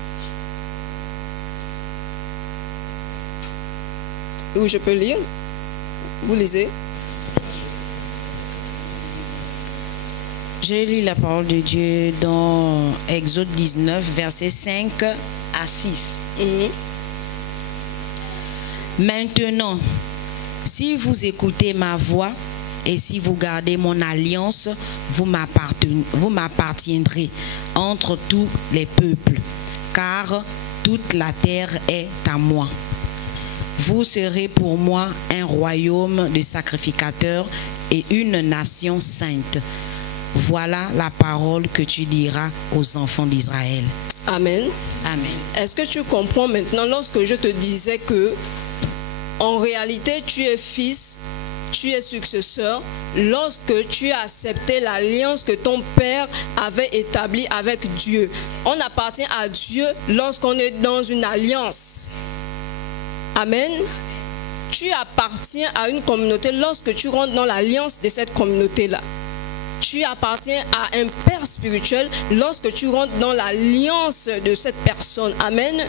Où je peux lire? Vous lisez? Je lis la parole de Dieu dans Exode 19, versets 5 à 6. Maintenant, si vous écoutez ma voix et si vous gardez mon alliance, vous m'appartiendrez entre tous les peuples, car toute la terre est à moi. Vous serez pour moi un royaume de sacrificateurs et une nation sainte. Voilà la parole que tu diras aux enfants d'Israël. Amen. Amen. Est-ce que tu comprends maintenant lorsque je te disais que en réalité tu es fils, tu es successeur, lorsque tu as accepté l'alliance que ton père avait établie avec Dieu. On appartient à Dieu lorsqu'on est dans une alliance. Amen. Tu appartiens à une communauté lorsque tu rentres dans l'alliance de cette communauté-là. Tu appartiens à un père spirituel lorsque tu rentres dans l'alliance de cette personne. Amen.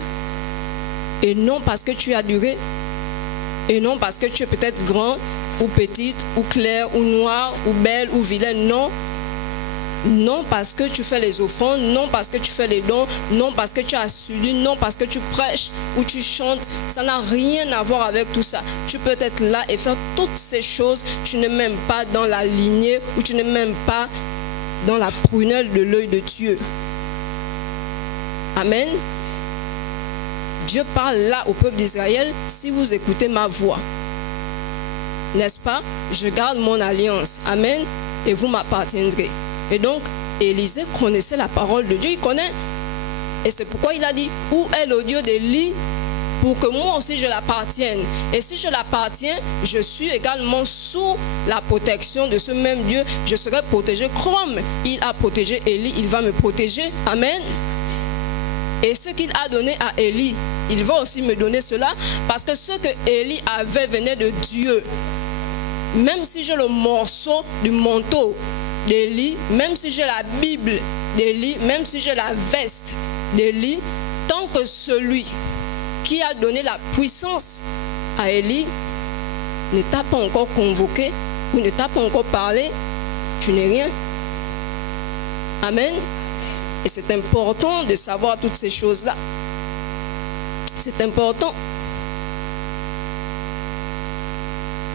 Et non parce que tu as duré. Et non parce que tu es peut-être grand ou petite ou claire ou noire ou belle ou vilaine. Non. Non parce que tu fais les offrandes. Non parce que tu fais les dons. Non parce que tu as assidu. Non parce que tu prêches ou tu chantes. Ça n'a rien à voir avec tout ça. Tu peux être là et faire toutes ces choses. Tu n'es même pas dans la lignée ou tu n'es même pas dans la prunelle de l'œil de Dieu. Amen. Dieu parle là au peuple d'Israël. Si vous écoutez ma voix, n'est-ce pas? Je garde mon alliance. Amen. Et vous m'appartiendrez. Et donc, Élisée connaissait la parole de Dieu, il connaît. Et c'est pourquoi il a dit, où est le Dieu d'Élie pour que moi aussi je l'appartienne. Et si je l'appartiens, je suis également sous la protection de ce même Dieu. Je serai protégé comme il a protégé Élie, il va me protéger. Amen. Et ce qu'il a donné à Élie, il va aussi me donner cela, parce que ce que Élie avait venait de Dieu. Même si j'ai le morceau du manteau d'Élie, même si j'ai la Bible d'Élie, même si j'ai la veste d'Élie, tant que celui qui a donné la puissance à Élie ne t'a pas encore convoqué ou ne t'a pas encore parlé, tu n'es rien. Amen. Et c'est important de savoir toutes ces choses-là. C'est important.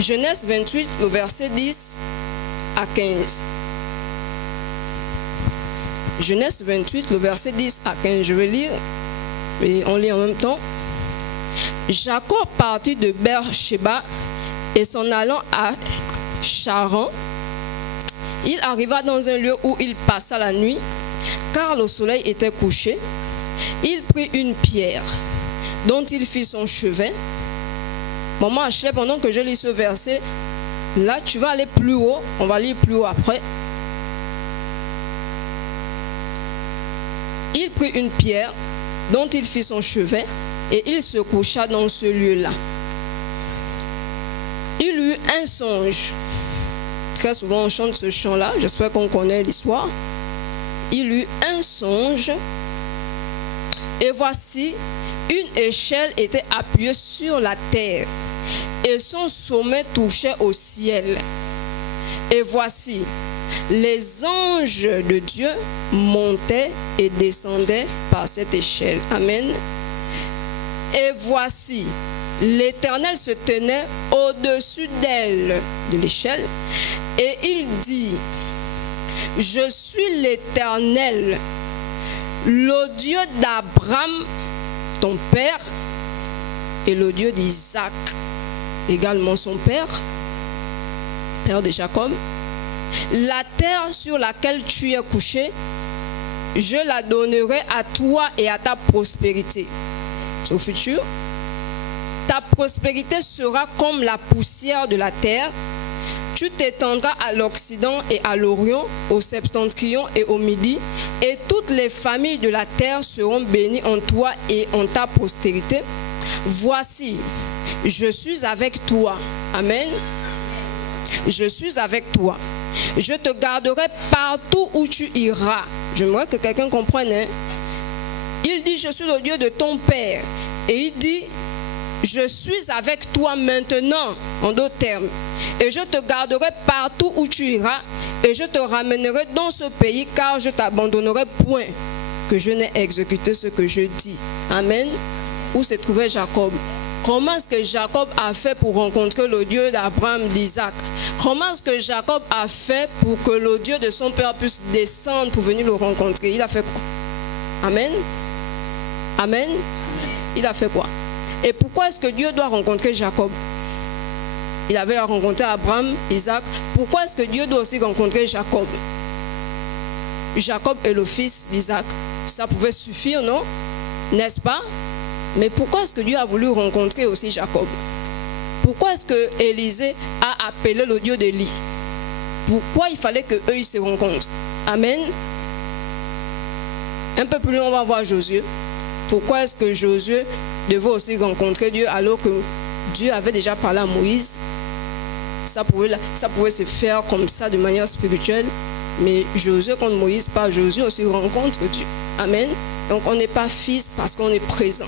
Genèse 28, le verset 10 à 15. Genèse 28, le verset 10 à 15. Je vais lire, et on lit en même temps. Jacob partit de Beer-Sheba et s'en allant à Charan, il arriva dans un lieu où il passa la nuit, car le soleil était couché. Il prit une pierre dont il fit son chevet Maman Ashley, pendant que je lis ce verset, là, tu vas aller plus haut. On va lire plus haut après. Il prit une pierre dont il fit son chevet et il se coucha dans ce lieu-là. Il eut un songe. Très souvent, on chante ce chant-là. J'espère qu'on connaît l'histoire. Il eut un songe. Et voici, une échelle était appuyée sur la terre. Et son sommet touchait au ciel. Et voici, les anges de Dieu montaient et descendaient par cette échelle. Amen. Et voici, l'Éternel se tenait au-dessus d'elle, de l'échelle, et il dit, je suis l'Éternel, le Dieu d'Abraham, ton père, et le Dieu d'Isaac, également son père, père de Jacob. La terre sur laquelle tu es couché, je la donnerai à toi et à ta prospérité. Au futur, ta prospérité sera comme la poussière de la terre. Tu t'étendras à l'Occident et à l'Orient, au septentrion et au Midi, et toutes les familles de la terre seront bénies en toi et en ta postérité. Voici, je suis avec toi. Amen. Je suis avec toi. Je te garderai partout où tu iras. J'aimerais que quelqu'un comprenne. Hein? Il dit, je suis le Dieu de ton père. Et il dit, je suis avec toi maintenant, en d'autres termes. Et je te garderai partout où tu iras. Et je te ramènerai dans ce pays, car je t'abandonnerai point, que je n'ai exécuté ce que je dis. Amen. Où se trouvait Jacob? Comment est-ce que Jacob a fait pour rencontrer le Dieu d'Abraham, d'Isaac? Comment est-ce que Jacob a fait pour que le Dieu de son père puisse descendre pour venir le rencontrer? Il a fait quoi? Amen. Amen. Il a fait quoi? Et pourquoi est-ce que Dieu doit rencontrer Jacob? Il avait rencontré Abraham, Isaac. Pourquoi est-ce que Dieu doit aussi rencontrer Jacob? Jacob est le fils d'Isaac. Ça pouvait suffire, non? N'est-ce pas? Mais pourquoi est-ce que Dieu a voulu rencontrer aussi Jacob? Pourquoi est-ce que Élisée a appelé le Dieu d'Élie? Pourquoi il fallait qu'eux ils se rencontrent? Amen. Un peu plus loin, on va voir Josué. Pourquoi est-ce que Josué devait aussi rencontrer Dieu alors que Dieu avait déjà parlé à Moïse? Ça pouvait se faire comme ça de manière spirituelle. Mais Josué, quand Moïse parle, Josué aussi rencontre Dieu. Amen. Donc on n'est pas fils parce qu'on est présent.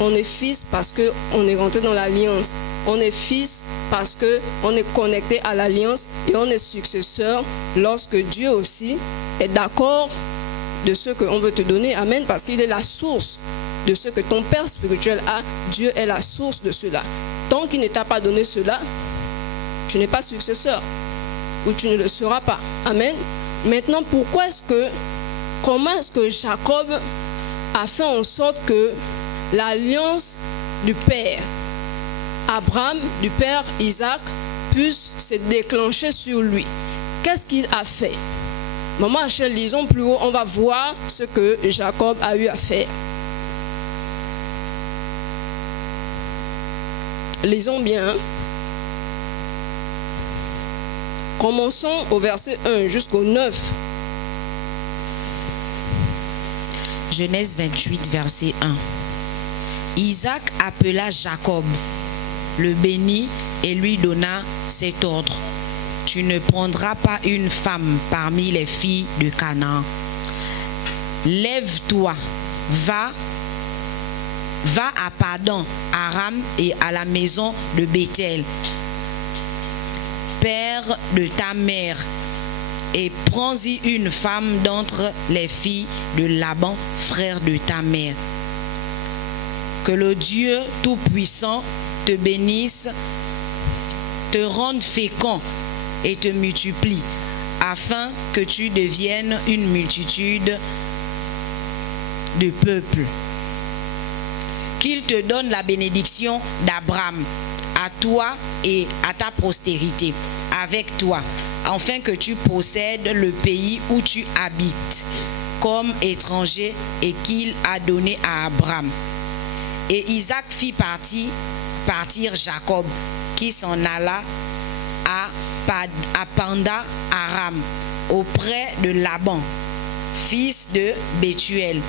On est fils parce qu'on est rentré dans l'alliance. On est fils parce qu'on est connecté à l'alliance. Et on est successeur lorsque Dieu aussi est d'accord de ce qu'on veut te donner. Amen. Parce qu'il est la source de ce que ton père spirituel a. Dieu est la source de cela. Tant qu'il ne t'a pas donné cela, tu n'es pas successeur. Ou tu ne le seras pas. Amen. Maintenant, comment est-ce que Jacob a fait en sorte que l'alliance du père Abraham, du père Isaac, puisse se déclencher sur lui? Qu'est-ce qu'il a fait? Maman Achel, lisons plus haut, on va voir ce que Jacob a eu à faire. Lisons bien. Commençons au verset 1 jusqu'au 9. Genèse 28, verset 1. Isaac appela Jacob, le bénit et lui donna cet ordre. Tu ne prendras pas une femme parmi les filles de Canaan. Lève-toi, va à Padan, Aram et à la maison de Bethel, père de ta mère, et prends-y une femme d'entre les filles de Laban, frère de ta mère. Que le Dieu Tout-Puissant te bénisse, te rende fécond et te multiplie, afin que tu deviennes une multitude de peuples. Qu'il te donne la bénédiction d'Abraham, à toi et à ta postérité, avec toi, afin que tu possèdes le pays où tu habites comme étranger et qu'il a donné à Abraham. Et Isaac fit partie partir Jacob, qui s'en alla à Panda Aram, auprès de Laban, fils de Bethuel,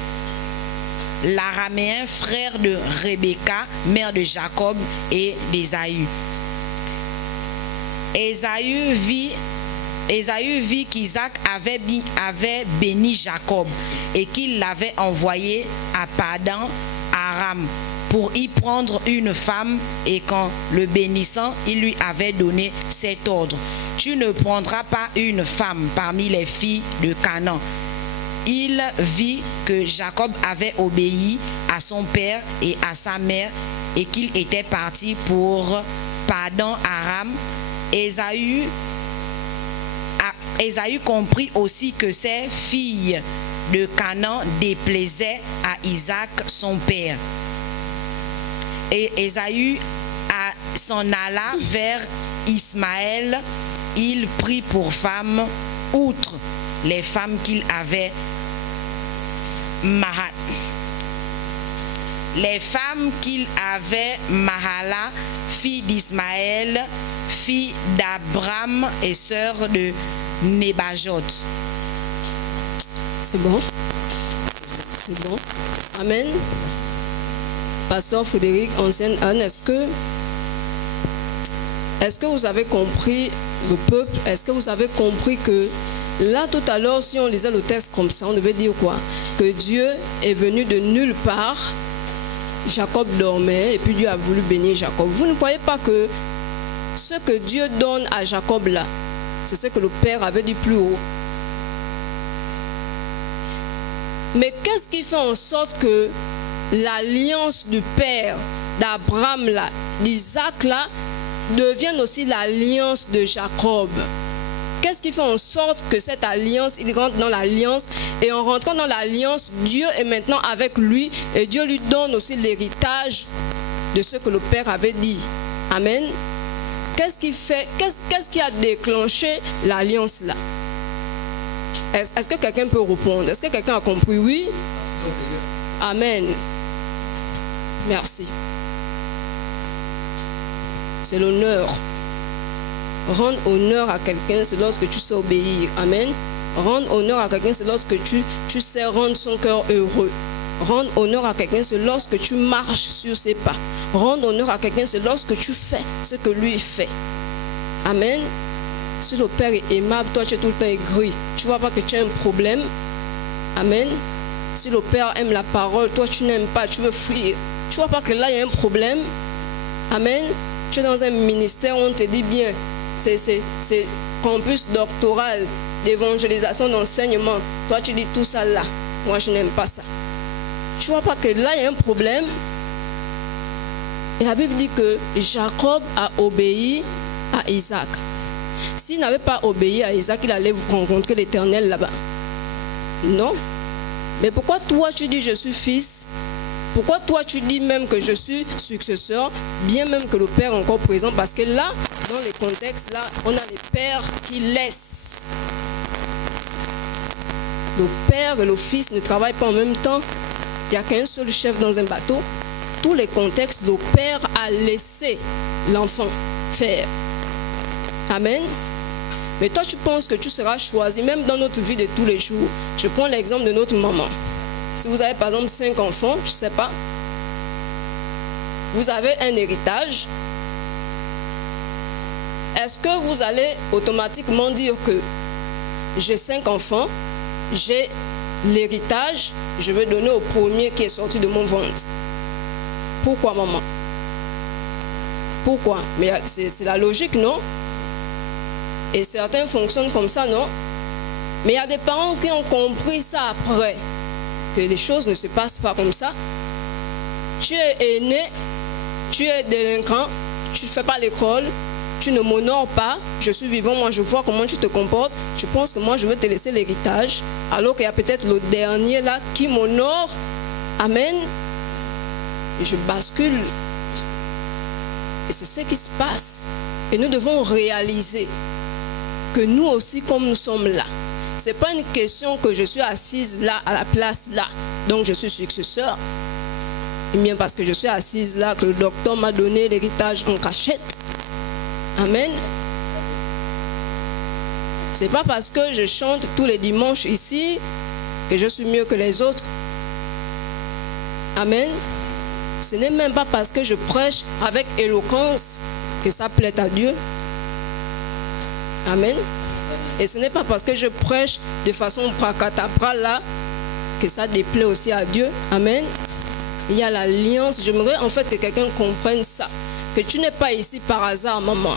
l'Araméen, frère de Rebecca, mère de Jacob et d'Ésaü. Ésaü vit qu'Isaac avait béni Jacob et qu'il l'avait envoyé à Padan Aram pour y prendre une femme, et qu'en le bénissant, il lui avait donné cet ordre: tu ne prendras pas une femme parmi les filles de Canaan. Il vit que Jacob avait obéi à son père et à sa mère et qu'il était parti pour Padan Aram. Ésaü comprit aussi que ces filles de Canaan déplaisaient à Isaac son père. Et Ésaü s'en alla vers Ismaël. Il prit pour femme, outre les femmes qu'il avait, Mahala, fille d'Ismaël, fille d'Abram et sœur de Nébajot. C'est bon? C'est bon. Amen. Pasteur Frédéric, ancienne Anne, est-ce que vous avez compris le peuple? Est-ce que vous avez compris que là, tout à l'heure, si on lisait le texte comme ça, on devait dire quoi? Que Dieu est venu de nulle part. Jacob dormait et puis Dieu a voulu bénir Jacob. Vous ne croyez pas que ce que Dieu donne à Jacob là, c'est ce que le Père avait dit plus haut? Mais qu'est-ce qui fait en sorte que l'alliance du Père, d'Abraham là, d'Isaac là, devienne aussi l'alliance de Jacob? Qu'est-ce qui fait en sorte que cette alliance, il rentre dans l'alliance, et en rentrant dans l'alliance, Dieu est maintenant avec lui et Dieu lui donne aussi l'héritage de ce que le Père avait dit. Amen. Qu'est-ce qui a déclenché l'alliance là? Est-ce que quelqu'un peut répondre? Est-ce que quelqu'un a compris? Oui? Amen. Merci. C'est l'honneur. Rendre honneur à quelqu'un, c'est lorsque tu sais obéir. Amen. Rendre honneur à quelqu'un, c'est lorsque tu sais rendre son cœur heureux. Rendre honneur à quelqu'un, c'est lorsque tu marches sur ses pas. Rendre honneur à quelqu'un, c'est lorsque tu fais ce que lui fait. Amen. Si le Père est aimable, toi tu es tout le temps aigri, tu ne vois pas que tu as un problème. Amen. Si le Père aime la parole, toi tu n'aimes pas, tu veux fuir, tu ne vois pas que là il y a un problème. Amen. Tu es dans un ministère où on te dit bien, c'est campus doctoral d'évangélisation, d'enseignement. Toi tu dis tout ça là, moi je n'aime pas ça. Tu ne vois pas que là il y a un problème. Et la Bible dit que Jacob a obéi à Isaac. S'il n'avait pas obéi à Isaac, il allait rencontrer l'Éternel là-bas. Non. Mais pourquoi toi tu dis je suis fils? Pourquoi toi tu dis même que je suis successeur, bien même que le Père est encore présent? Parce que là, dans les contextes, là, on a les pères qui laissent. Le Père et le Fils ne travaillent pas en même temps. Il n'y a qu'un seul chef dans un bateau. Tous les contextes, le Père a laissé l'enfant faire. Amen. Mais toi, tu penses que tu seras choisi, même dans notre vie de tous les jours. Je prends l'exemple de notre maman. Si vous avez par exemple 5 enfants, je ne sais pas, vous avez un héritage. Est-ce que vous allez automatiquement dire que j'ai 5 enfants, j'ai l'héritage, je vais donner au premier qui est sorti de mon ventre? Pourquoi, maman? Pourquoi? Mais c'est la logique, non? Et certains fonctionnent comme ça, non? Mais il y a des parents qui ont compris ça après, que les choses ne se passent pas comme ça. Tu es aîné, tu es délinquant, tu ne fais pas l'école, tu ne m'honores pas, je suis vivant, moi je vois comment tu te comportes, je pense que moi je veux te laisser l'héritage, alors qu'il y a peut-être le dernier là qui m'honore. Amen. Et je bascule. Et c'est ce qui se passe. Et nous devons réaliser que nous aussi, comme nous sommes là, ce n'est pas une question que je suis assise là, à la place là, donc je suis successeur. bien parce que je suis assise là, que le docteur m'a donné l'héritage en cachette. Amen. C'est pas parce que je chante tous les dimanches ici que je suis mieux que les autres. Amen. Ce n'est même pas parce que je prêche avec éloquence que ça plaît à Dieu. Amen. Et ce n'est pas parce que je prêche de façon pracatapra là que ça déplaît aussi à Dieu. Amen. Il y a l'alliance. J'aimerais en fait que quelqu'un comprenne ça. Que tu n'es pas ici par hasard, maman.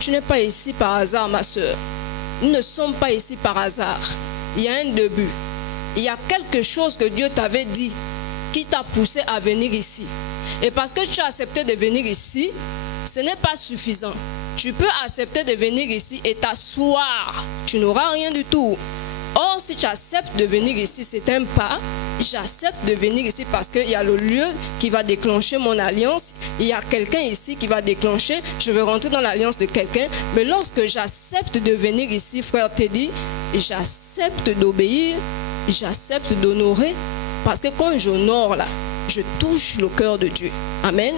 Tu n'es pas ici par hasard, ma soeur. Nous ne sommes pas ici par hasard. Il y a un début. Il y a quelque chose que Dieu t'avait dit qui t'a poussé à venir ici. Et parce que tu as accepté de venir ici, ce n'est pas suffisant. Tu peux accepter de venir ici et t'asseoir. Tu n'auras rien du tout. Or, si tu acceptes de venir ici, c'est un pas. J'accepte de venir ici parce qu'il y a le lieu qui va déclencher mon alliance. Il y a quelqu'un ici qui va déclencher. Je vais rentrer dans l'alliance de quelqu'un. Mais lorsque j'accepte de venir ici, frère Teddy, j'accepte d'obéir, j'accepte d'honorer. Parce que quand j'honore là, je touche le cœur de Dieu. Amen.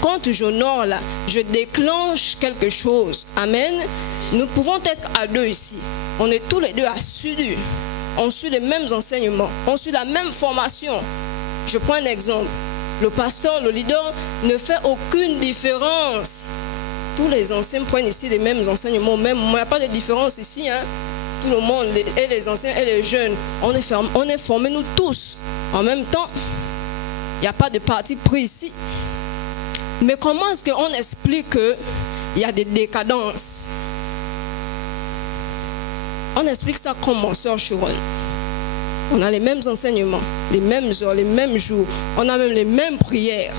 Quand j'honore là, je déclenche quelque chose. Amen. Nous pouvons être à deux ici. On est tous les deux assidus. On suit les mêmes enseignements. On suit la même formation. Je prends un exemple. Le pasteur, le leader ne fait aucune différence. Tous les anciens prennent ici les mêmes enseignements. Même, il n'y a pas de différence ici. Hein. Tout le monde, et les anciens et les jeunes, on est formés nous tous. En même temps, il n'y a pas de parti pris ici. Mais comment est-ce qu'on explique qu'il y a des décadences? On explique ça comment, sœur Chiron? On a les mêmes enseignements, les mêmes heures, les mêmes jours. On a même les mêmes prières.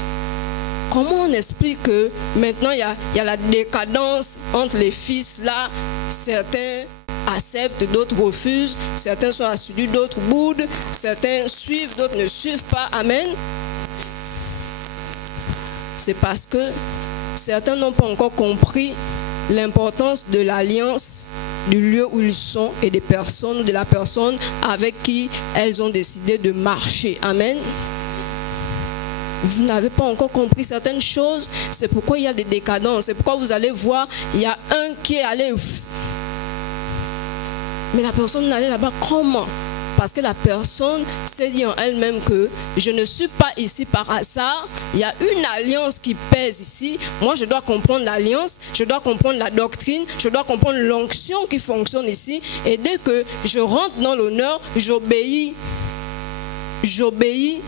Comment on explique que maintenant il y a la décadence entre les fils là? Certains acceptent, d'autres refusent. Certains sont assidus, d'autres boudent. Certains suivent, d'autres ne suivent pas. Amen. C'est parce que certains n'ont pas encore compris l'importance de l'alliance, du lieu où ils sont et des personnes, de la personne avec qui elles ont décidé de marcher. Amen. Vous n'avez pas encore compris certaines choses, c'est pourquoi il y a des décadences. C'est pourquoi vous allez voir, il y a un qui est allé, mais la personne n'allait là-bas comment? Parce que la personne s'est dit en elle-même que je ne suis pas ici par hasard. Il y a une alliance qui pèse ici. Moi, je dois comprendre l'alliance, je dois comprendre la doctrine, je dois comprendre l'onction qui fonctionne ici. Et dès que je rentre dans l'honneur, j'obéis. J'obéis.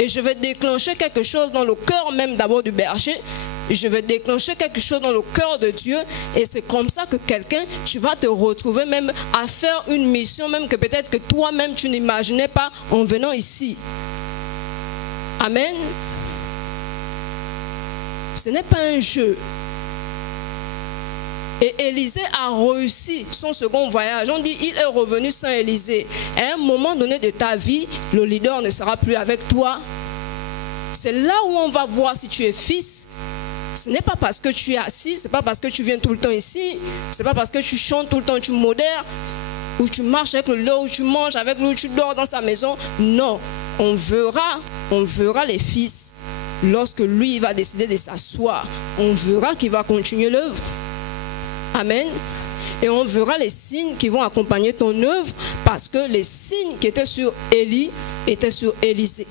Et je vais déclencher quelque chose dans le cœur même d'abord du berger. Je vais déclencher quelque chose dans le cœur de Dieu. Et c'est comme ça que quelqu'un, tu vas te retrouver même à faire une mission même que peut-être que toi-même tu n'imaginais pas en venant ici. Amen. Ce n'est pas un jeu. Et Élisée a réussi son second voyage. On dit il est revenu sans Élisée. À un moment donné de ta vie, le leader ne sera plus avec toi. C'est là où on va voir si tu es fils. Ce n'est pas parce que tu es assis, ce n'est pas parce que tu viens tout le temps ici, ce n'est pas parce que tu chantes tout le temps, tu modères, ou tu marches avec le leader, ou tu manges avec lui, ou tu dors dans sa maison. Non, on verra les fils lorsque lui il va décider de s'asseoir. On verra qu'il va continuer l'œuvre. Amen. Et on verra les signes qui vont accompagner ton œuvre parce que les signes qui étaient sur Élie étaient sur Élisée.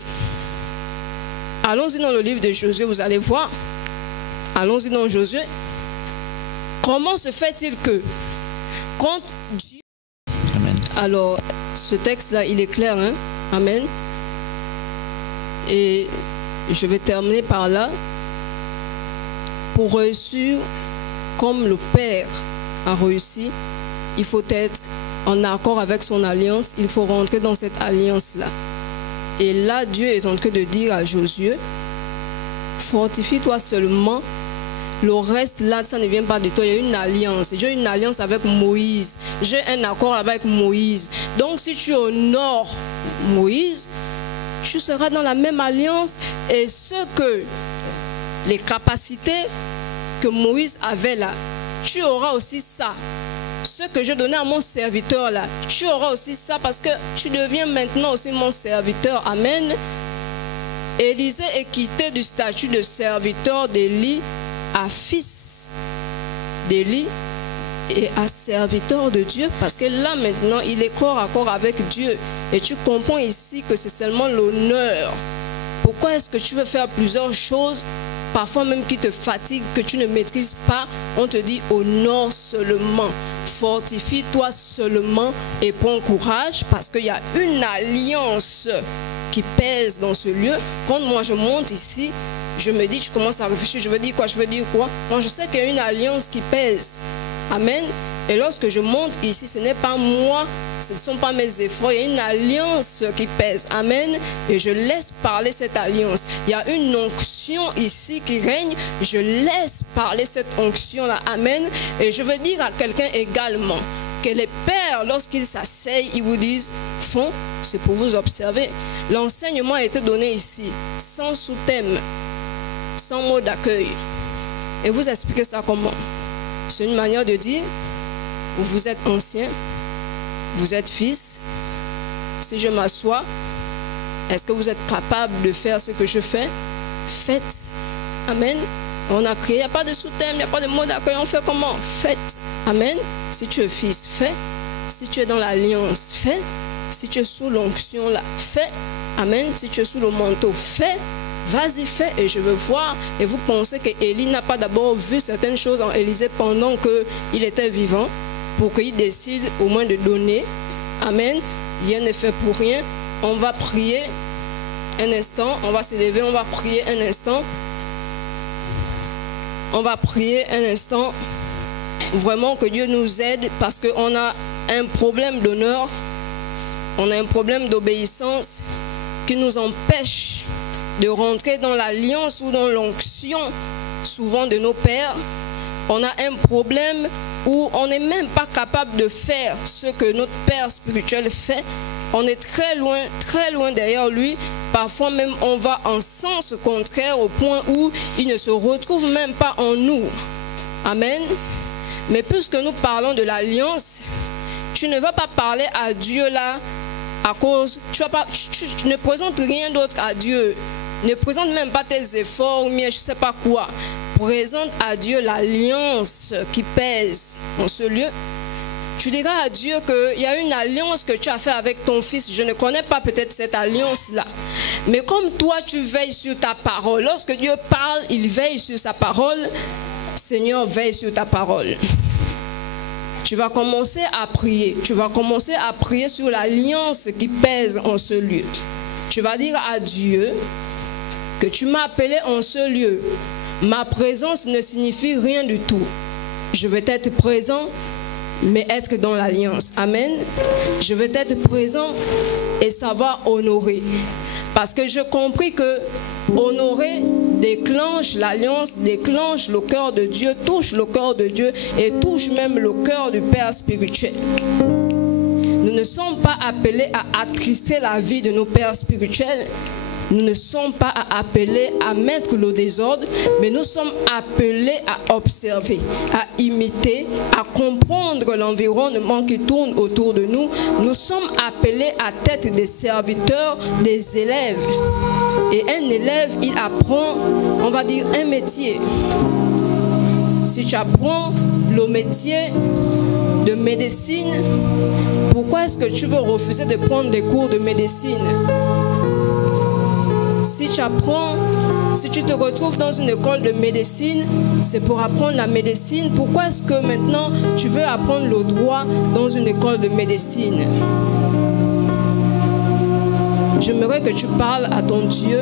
Allons-y dans le livre de Josué, vous allez voir. Allons-y dans Josué. Comment se fait-il que quand Dieu... Amen. Alors, ce texte-là, il est clair, hein? Amen. Et je vais terminer par là. Pour réussir comme le Père a réussi, il faut être en accord avec son alliance. Il faut rentrer dans cette alliance-là. Et là, Dieu est en train de dire à Josué, fortifie-toi seulement. Le reste, là, ça ne vient pas de toi. Il y a une alliance. J'ai une alliance avec Moïse. J'ai un accord avec Moïse. Donc, si tu honores Moïse, tu seras dans la même alliance. Et les capacités que Moïse avait là, tu auras aussi ça. Ce que je donnais à mon serviteur là, tu auras aussi ça parce que tu deviens maintenant aussi mon serviteur. Amen. Élisée est quitté du statut de serviteur d'Élie à fils d'Élie et à serviteur de Dieu, parce que là maintenant il est corps à corps avec Dieu. Et tu comprends ici que c'est seulement l'honneur. Pourquoi est-ce que tu veux faire plusieurs choses, parfois même qui te fatiguent, que tu ne maîtrises pas? On te dit honore seulement, fortifie-toi seulement et prends courage, parce qu'il y a une alliance qui pèse dans ce lieu. Quand moi je monte ici, je me dis, tu commences à réfléchir, je veux dire quoi, je veux dire quoi? Moi je sais qu'il y a une alliance qui pèse. Amen. Et lorsque je monte ici, ce n'est pas moi, ce ne sont pas mes efforts, il y a une alliance qui pèse. Amen. Et je laisse parler cette alliance. Il y a une onction ici qui règne, je laisse parler cette onction-là. Amen. Et je veux dire à quelqu'un également que les pères, lorsqu'ils s'asseyent, ils vous disent, font, c'est pour vous observer. L'enseignement a été donné ici, sans sous-thème, sans mot d'accueil. Et vous expliquez ça comment? C'est une manière de dire, vous êtes ancien, vous êtes fils. Si je m'assois, est-ce que vous êtes capable de faire ce que je fais? Faites. Amen. On a créé, il n'y a pas de sous-thème, il n'y a pas de mot d'accueil. On fait comment? Faites. Amen. Si tu es fils, fais. Si tu es dans l'alliance, fais. Si tu es sous l'onction là, fais. Amen. Si tu es sous le manteau, fais. Vas-y, fais, et je veux voir. Et vous pensez que Élie n'a pas d'abord vu certaines choses en Élisée pendant qu'il était vivant, pour qu'il décide au moins de donner. Amen. Rien n'est fait pour rien. On va prier un instant. On va s'élever, on va prier un instant. On va prier un instant. Vraiment que Dieu nous aide, parce qu'on a un problème d'honneur. On a un problème d'obéissance qui nous empêche de rentrer dans l'alliance ou dans l'onction souvent de nos pères. On a un problème où on n'est même pas capable de faire ce que notre père spirituel fait. On est très loin derrière lui. Parfois même on va en sens contraire au point où il ne se retrouve même pas en nous. Amen. Mais puisque nous parlons de l'alliance, tu ne vas pas parler à Dieu là à cause, tu ne présentes rien d'autre à Dieu. Ne présente même pas tes efforts ou bien je ne sais pas quoi. Présente à Dieu l'alliance qui pèse dans ce lieu. Tu diras à Dieu qu'il y a une alliance que tu as fait avec ton fils. Je ne connais pas peut-être cette alliance-là. Mais comme toi, tu veilles sur ta parole. Lorsque Dieu parle, il veille sur sa parole. Seigneur, veille sur ta parole. Tu vas commencer à prier. Tu vas commencer à prier sur l'alliance qui pèse en ce lieu. Tu vas dire à Dieu que tu m'as appelé en ce lieu. Ma présence ne signifie rien du tout. Je vais être présent, mais être dans l'alliance. Amen. Je vais être présent et savoir honorer. Parce que j'ai compris que honorer déclenche l'alliance, déclenche le cœur de Dieu, touche le cœur de Dieu et touche même le cœur du Père spirituel. Nous ne sommes pas appelés à attrister la vie de nos pères spirituels. Nous ne sommes pas appelés à mettre le désordre, mais nous sommes appelés à observer, à imiter, à comprendre l'environnement qui tourne autour de nous. Nous sommes appelés à être des serviteurs, des élèves. Et un élève, il apprend, on va dire, un métier. Si tu apprends le métier de médecine, pourquoi est-ce que tu veux refuser de prendre des cours de médecine? Si tu apprends, si tu te retrouves dans une école de médecine, c'est pour apprendre la médecine. Pourquoi est-ce que maintenant tu veux apprendre le droit dans une école de médecine? J'aimerais que tu parles à ton Dieu.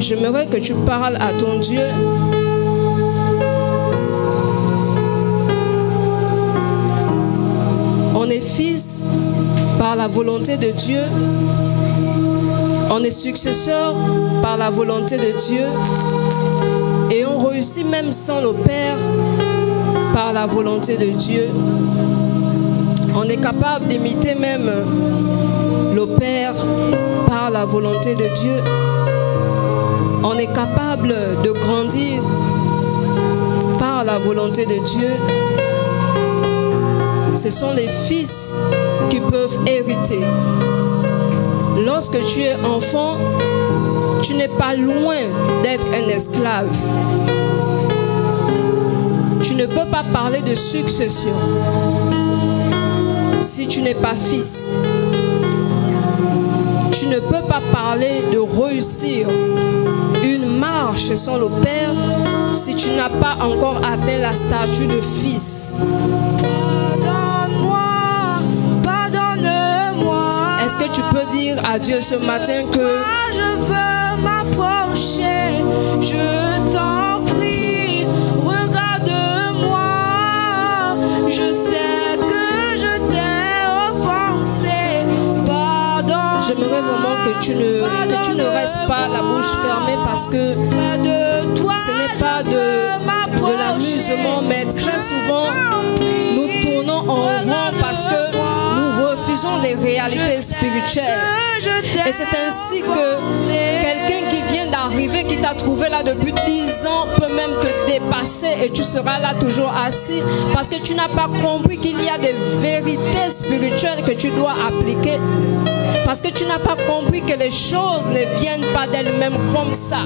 J'aimerais que tu parles à ton Dieu. On est fils par la volonté de Dieu. On est successeur par la volonté de Dieu. Et on réussit même sans le Père par la volonté de Dieu. On est capable d'imiter même le Père par la volonté de Dieu. On est capable de grandir par la volonté de Dieu. Ce sont les fils qui peuvent hériter. Lorsque tu es enfant, tu n'es pas loin d'être un esclave. Tu ne peux pas parler de succession si tu n'es pas fils. Tu ne peux pas parler de réussir une marche sans le Père si tu n'as pas encore atteint la statue de fils. Pardonne-moi. Est-ce que tu peux dire à Dieu ce matin que Je veux m'approcher, je t'en prie, regarde-moi. Je sais que je t'ai offensé. Pardonne. j'aimerais vraiment que tu ne restes pas la bouche fermée parce que ce n'est pas de l'amusement, mais très souvent nous tournons en rond parce que nous refusons des réalités spirituelles. Et c'est ainsi que quelqu'un qui vient d'arriver, qui t'a trouvé là depuis 10 ans, peut même te dépasser et tu seras là toujours assis parce que tu n'as pas compris qu'il y a des vérités spirituelles que tu dois appliquer. Parce que tu n'as pas compris que les choses ne viennent pas d'elles-mêmes comme ça.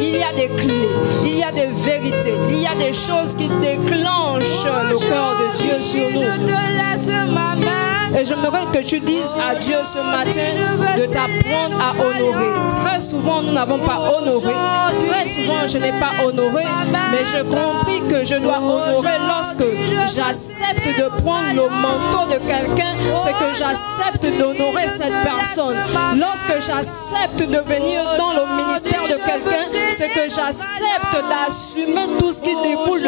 Il y a des clés, il y a des vérités, il y a des choses qui déclenchent le cœur de Dieu sur nous. Je te laisse ma main. Et j'aimerais que tu dises à Dieu ce matin de t'apprendre à honorer. Très souvent, nous n'avons pas honoré. Très souvent, je n'ai pas honoré. Mais j'ai compris que je dois honorer lorsque j'accepte de prendre le manteau de quelqu'un. C'est que j'accepte d'honorer cette personne. Lorsque j'accepte de venir dans le ministère de quelqu'un, c'est que j'accepte d'assumer tout ce qui découle de